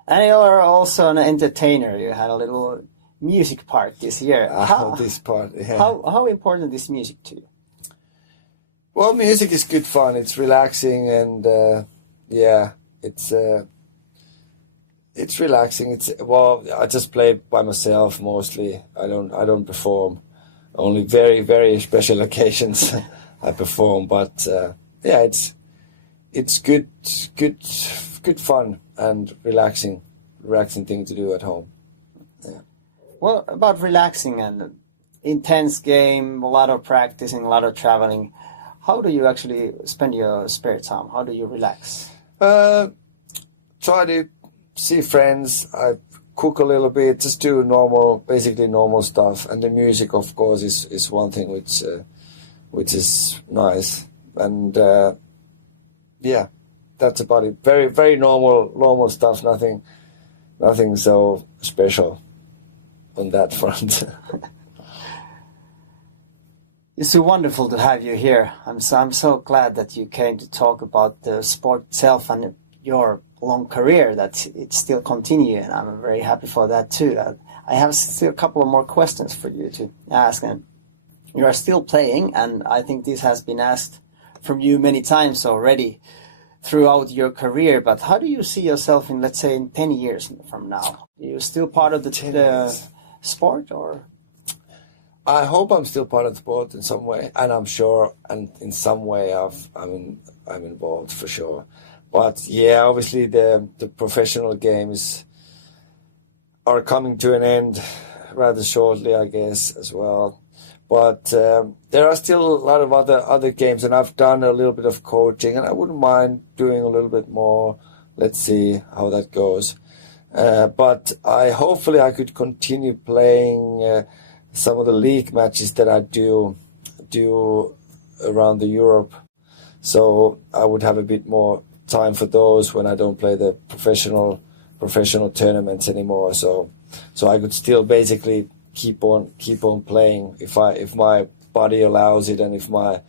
And you are also an entertainer. You had a little music part this year. This part, yeah. How important is music to you? Well, music is good fun. It's relaxing, and yeah. It's relaxing. I just play by myself mostly. I don't perform. Only very, very special occasions I perform. But yeah, it's good fun and relaxing thing to do at home. Yeah. Well, about relaxing and intense game, a lot of practicing, a lot of traveling. How do you actually spend your spare time? How do you relax? Try to see friends. I cook a little bit, just do basically normal stuff. And the music, of course, is one thing which is nice. And yeah, that's about it. Very, very normal stuff. Nothing so special on that front. It's so wonderful to have you here. I'm so glad that you came to talk about the sport itself and your long career, that it still continues, and I'm very happy for that too. I have still a couple of more questions for you to ask. And you are still playing, and I think this has been asked from you many times already throughout your career, but how do you see yourself in, let's say, in 10 years from now? Are you still part of the sport, or...? I hope I'm still part of the sport in some way, and I'm sure, and in some way I'm involved for sure. But yeah, obviously the professional games are coming to an end rather shortly, I guess, as well. But there are still a lot of other games, and I've done a little bit of coaching, and I wouldn't mind doing a little bit more. Let's see how that goes. But hopefully I could continue playing some of the league matches that I do around Europe. So I would have a bit more time for those when I don't play the professional tournaments anymore. So I could still basically keep on playing if my body allows it, and if my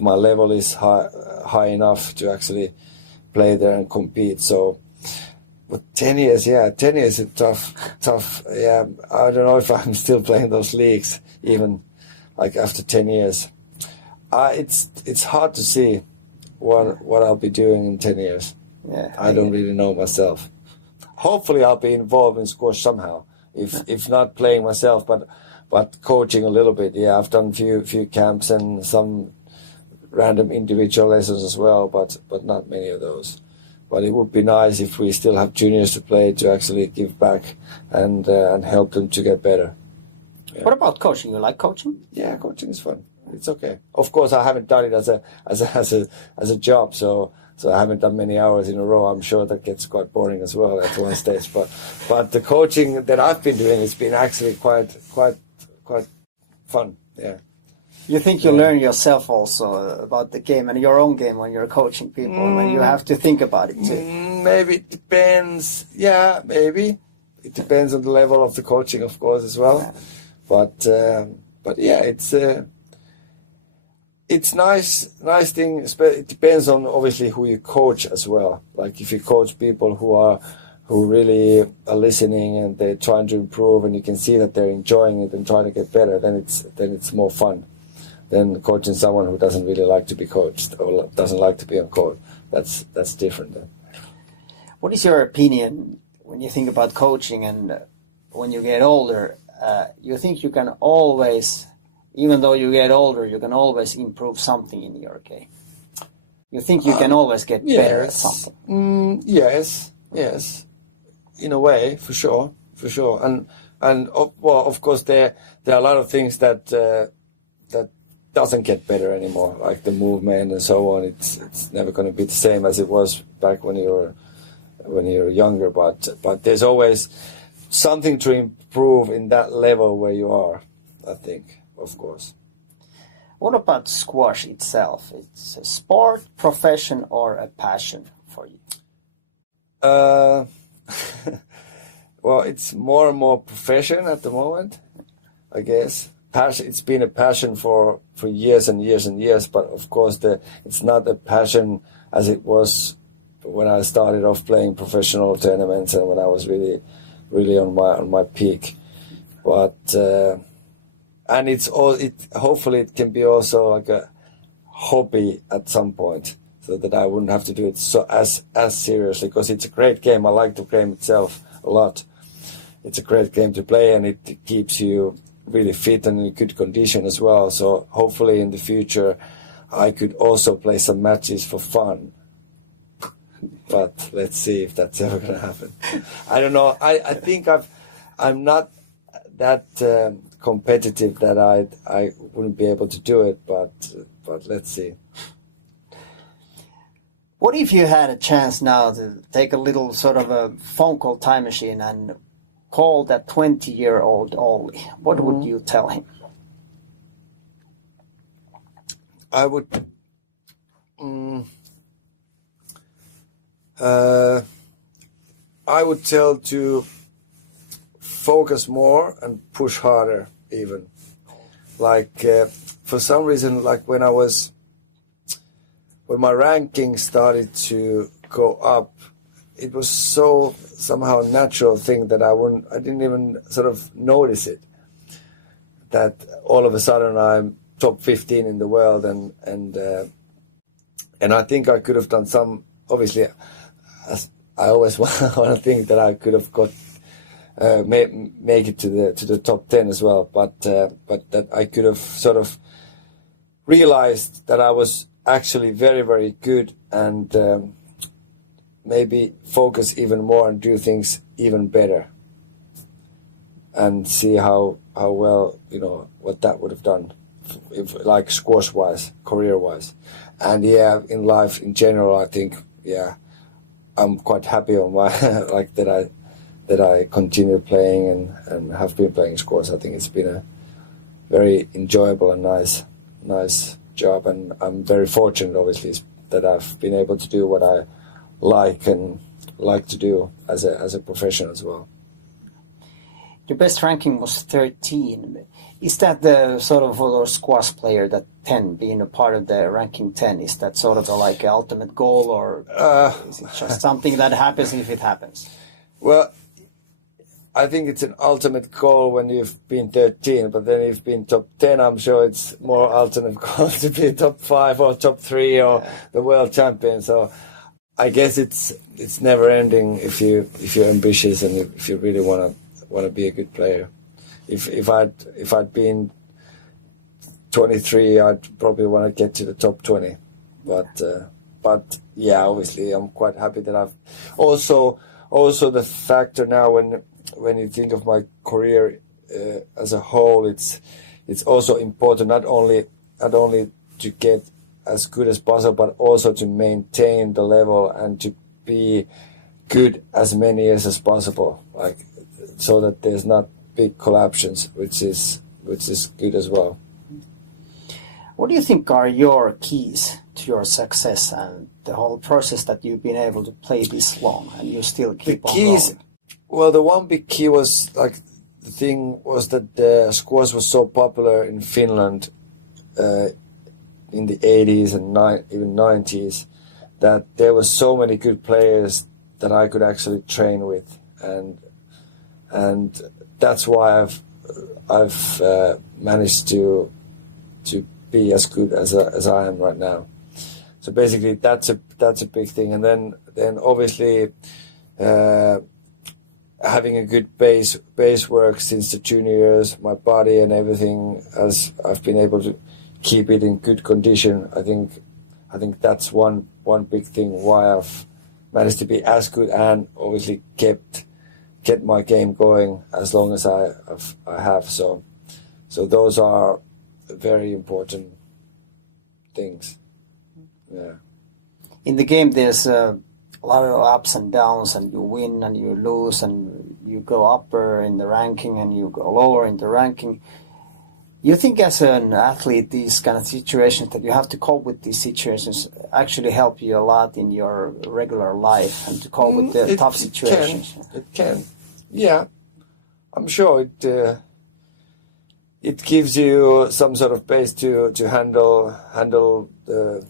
level is high enough to actually play there and compete. So, but 10 years is tough. Yeah, I don't know if I'm still playing those leagues even like after 10 years. It's hard to see what I'll be doing in 10 years. Yeah, I don't really know myself. Hopefully I'll be involved in squash somehow. If not playing myself, but coaching a little bit. Yeah, I've done few camps and some random individual lessons as well, but not many of those. But it would be nice if we still have juniors to play, to actually give back and help them to get better. Yeah. What about coaching? You like coaching? Yeah, coaching is fun. it's okay. Of course, I haven't done it as a job, so I haven't done many hours in a row. I'm sure that gets quite boring as well at one stage. But the coaching that I've been doing has been actually quite fun. Yeah. You think you learn yourself also about the game and your own game when you're coaching people, when you have to think about it too? Maybe it depends. Yeah, maybe. It depends on the level of the coaching, of course, as well. Yeah. But yeah, it's nice thing. It depends on obviously who you coach as well. Like if you coach people who really are listening and they're trying to improve, and you can see that they're enjoying it and trying to get better, then it's more fun than coaching someone who doesn't really like to be coached or doesn't like to be on court. That's different then. What is your opinion when you think about coaching and when you get older? You think you can always, even though you get older, you can always improve something in your game? You think you can always get better at something? Yes. In a way, for sure. And well, of course, there are a lot of things that doesn't get better anymore, like the movement and so on. It's never going to be the same as it was back when you were younger. But there's always something to improve in that level where you are, I think, of course. What about squash itself? It's a sport, profession, or a passion for you? Well, it's more and more profession at the moment, I guess. Passion. It's been a passion for years and years and years, but of course it's not a passion as it was when I started off playing professional tournaments and when I was really on my peak. But and hopefully it can be also like a hobby at some point, so that I wouldn't have to do it so as seriously, because it's a great game. I like the game itself a lot. It's a great game to play, and it keeps you really fit and in good condition as well. So hopefully in the future I could also play some matches for fun. But let's see if that's ever going to happen. I don't know. I think I'm not that competitive that I wouldn't be able to do it, but let's see. What if you had a chance now to take a little sort of a phone call time machine and call that 20-year-old Olli? What would you tell him? I would tell to focus more and push harder even. Like for some reason, like when my ranking started to go up, it was so somehow natural thing that I didn't even sort of notice it. That all of a sudden I'm top 15 in the world, and I think I could have done some. Obviously, I always want to think that I could have got make it to the top 10 as well. But that I could have sort of realized that I was actually very, very good, and maybe focus even more and do things even better, and see how well, what that would have done, if, like squash wise, career wise, and yeah, in life in general. I think I'm quite happy on my like that I continue playing and have been playing squash. I think it's been a very enjoyable and nice job, and I'm very fortunate, obviously, that I've been able to do what I like to do as a profession as well. Your best ranking was 13. Is that the sort of for a squash player, that 10 being a part of the ranking 10? Is that sort of like an ultimate goal, or is it just something that happens if it happens? Well, I think it's an ultimate goal when you've been 13, but then if you've been top 10, I'm sure it's more ultimate goal to be top 5 or top 3 or the world champion. So I guess it's never ending if you're ambitious and if you really want to be a good player. If I'd been 23, I'd probably want to get to the top 20. But yeah, obviously I'm quite happy that I've also the factor now when you think of my career as a whole, it's also important not only not only to get as good as possible, but also to maintain the level and to be good as many years as possible, like so that there's not big collapsions, which is good as well. What do you think are your keys to your success and the whole process that you've been able to play this long and you still keep on going? Well, the one big key was like the thing was that the squash was so popular in Finland in the 80s and even 90s that there were so many good players that I could actually train with, and that's why I've managed to be as good as I am right now. So basically, that's a big thing, and then obviously having a good base work since the junior years, my body and everything, as I've been able to keep it in good condition. I think that's one big thing why I've managed to be as good and obviously kept my game going as long as I have. So those are very important things. Yeah. In the game, there's a lot of ups and downs, and you win and you lose, and you go upper in the ranking and you go lower in the ranking. You think as an athlete, these kind of situations that you have to cope with these situations actually help you a lot in your regular life and to cope with the tough situations? It can. Yeah. I'm sure it gives you some sort of base to handle the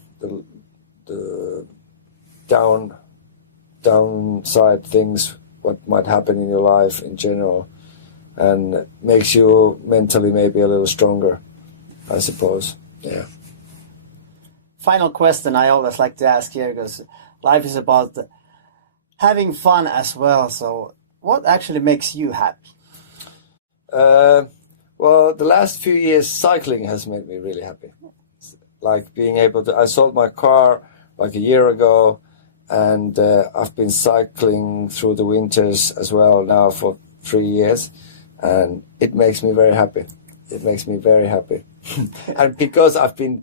downside things, what might happen in your life in general, and makes you mentally maybe a little stronger, I suppose. Yeah. Final question I always like to ask here, because life is about having fun as well. So what actually makes you happy? Well, the last few years, cycling has made me really happy. Like being able to, I sold my car like a year ago, and I've been cycling through the winters as well now for 3 years, and it makes me very happy. It makes me very happy. And because I've been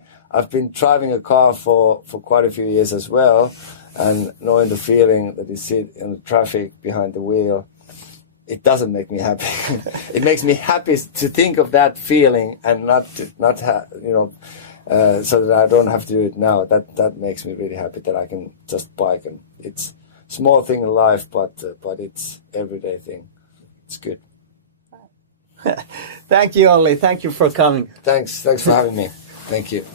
driving a car for quite a few years as well, and knowing the feeling that you sit in the traffic behind the wheel, it doesn't make me happy. It makes me happy to think of that feeling and so that I don't have to do it now. That makes me really happy that I can just bike, and it's a small thing in life, but it's everyday thing. It's good. Thank you, Olli. Thank you for coming. Thanks for having me. Thank you.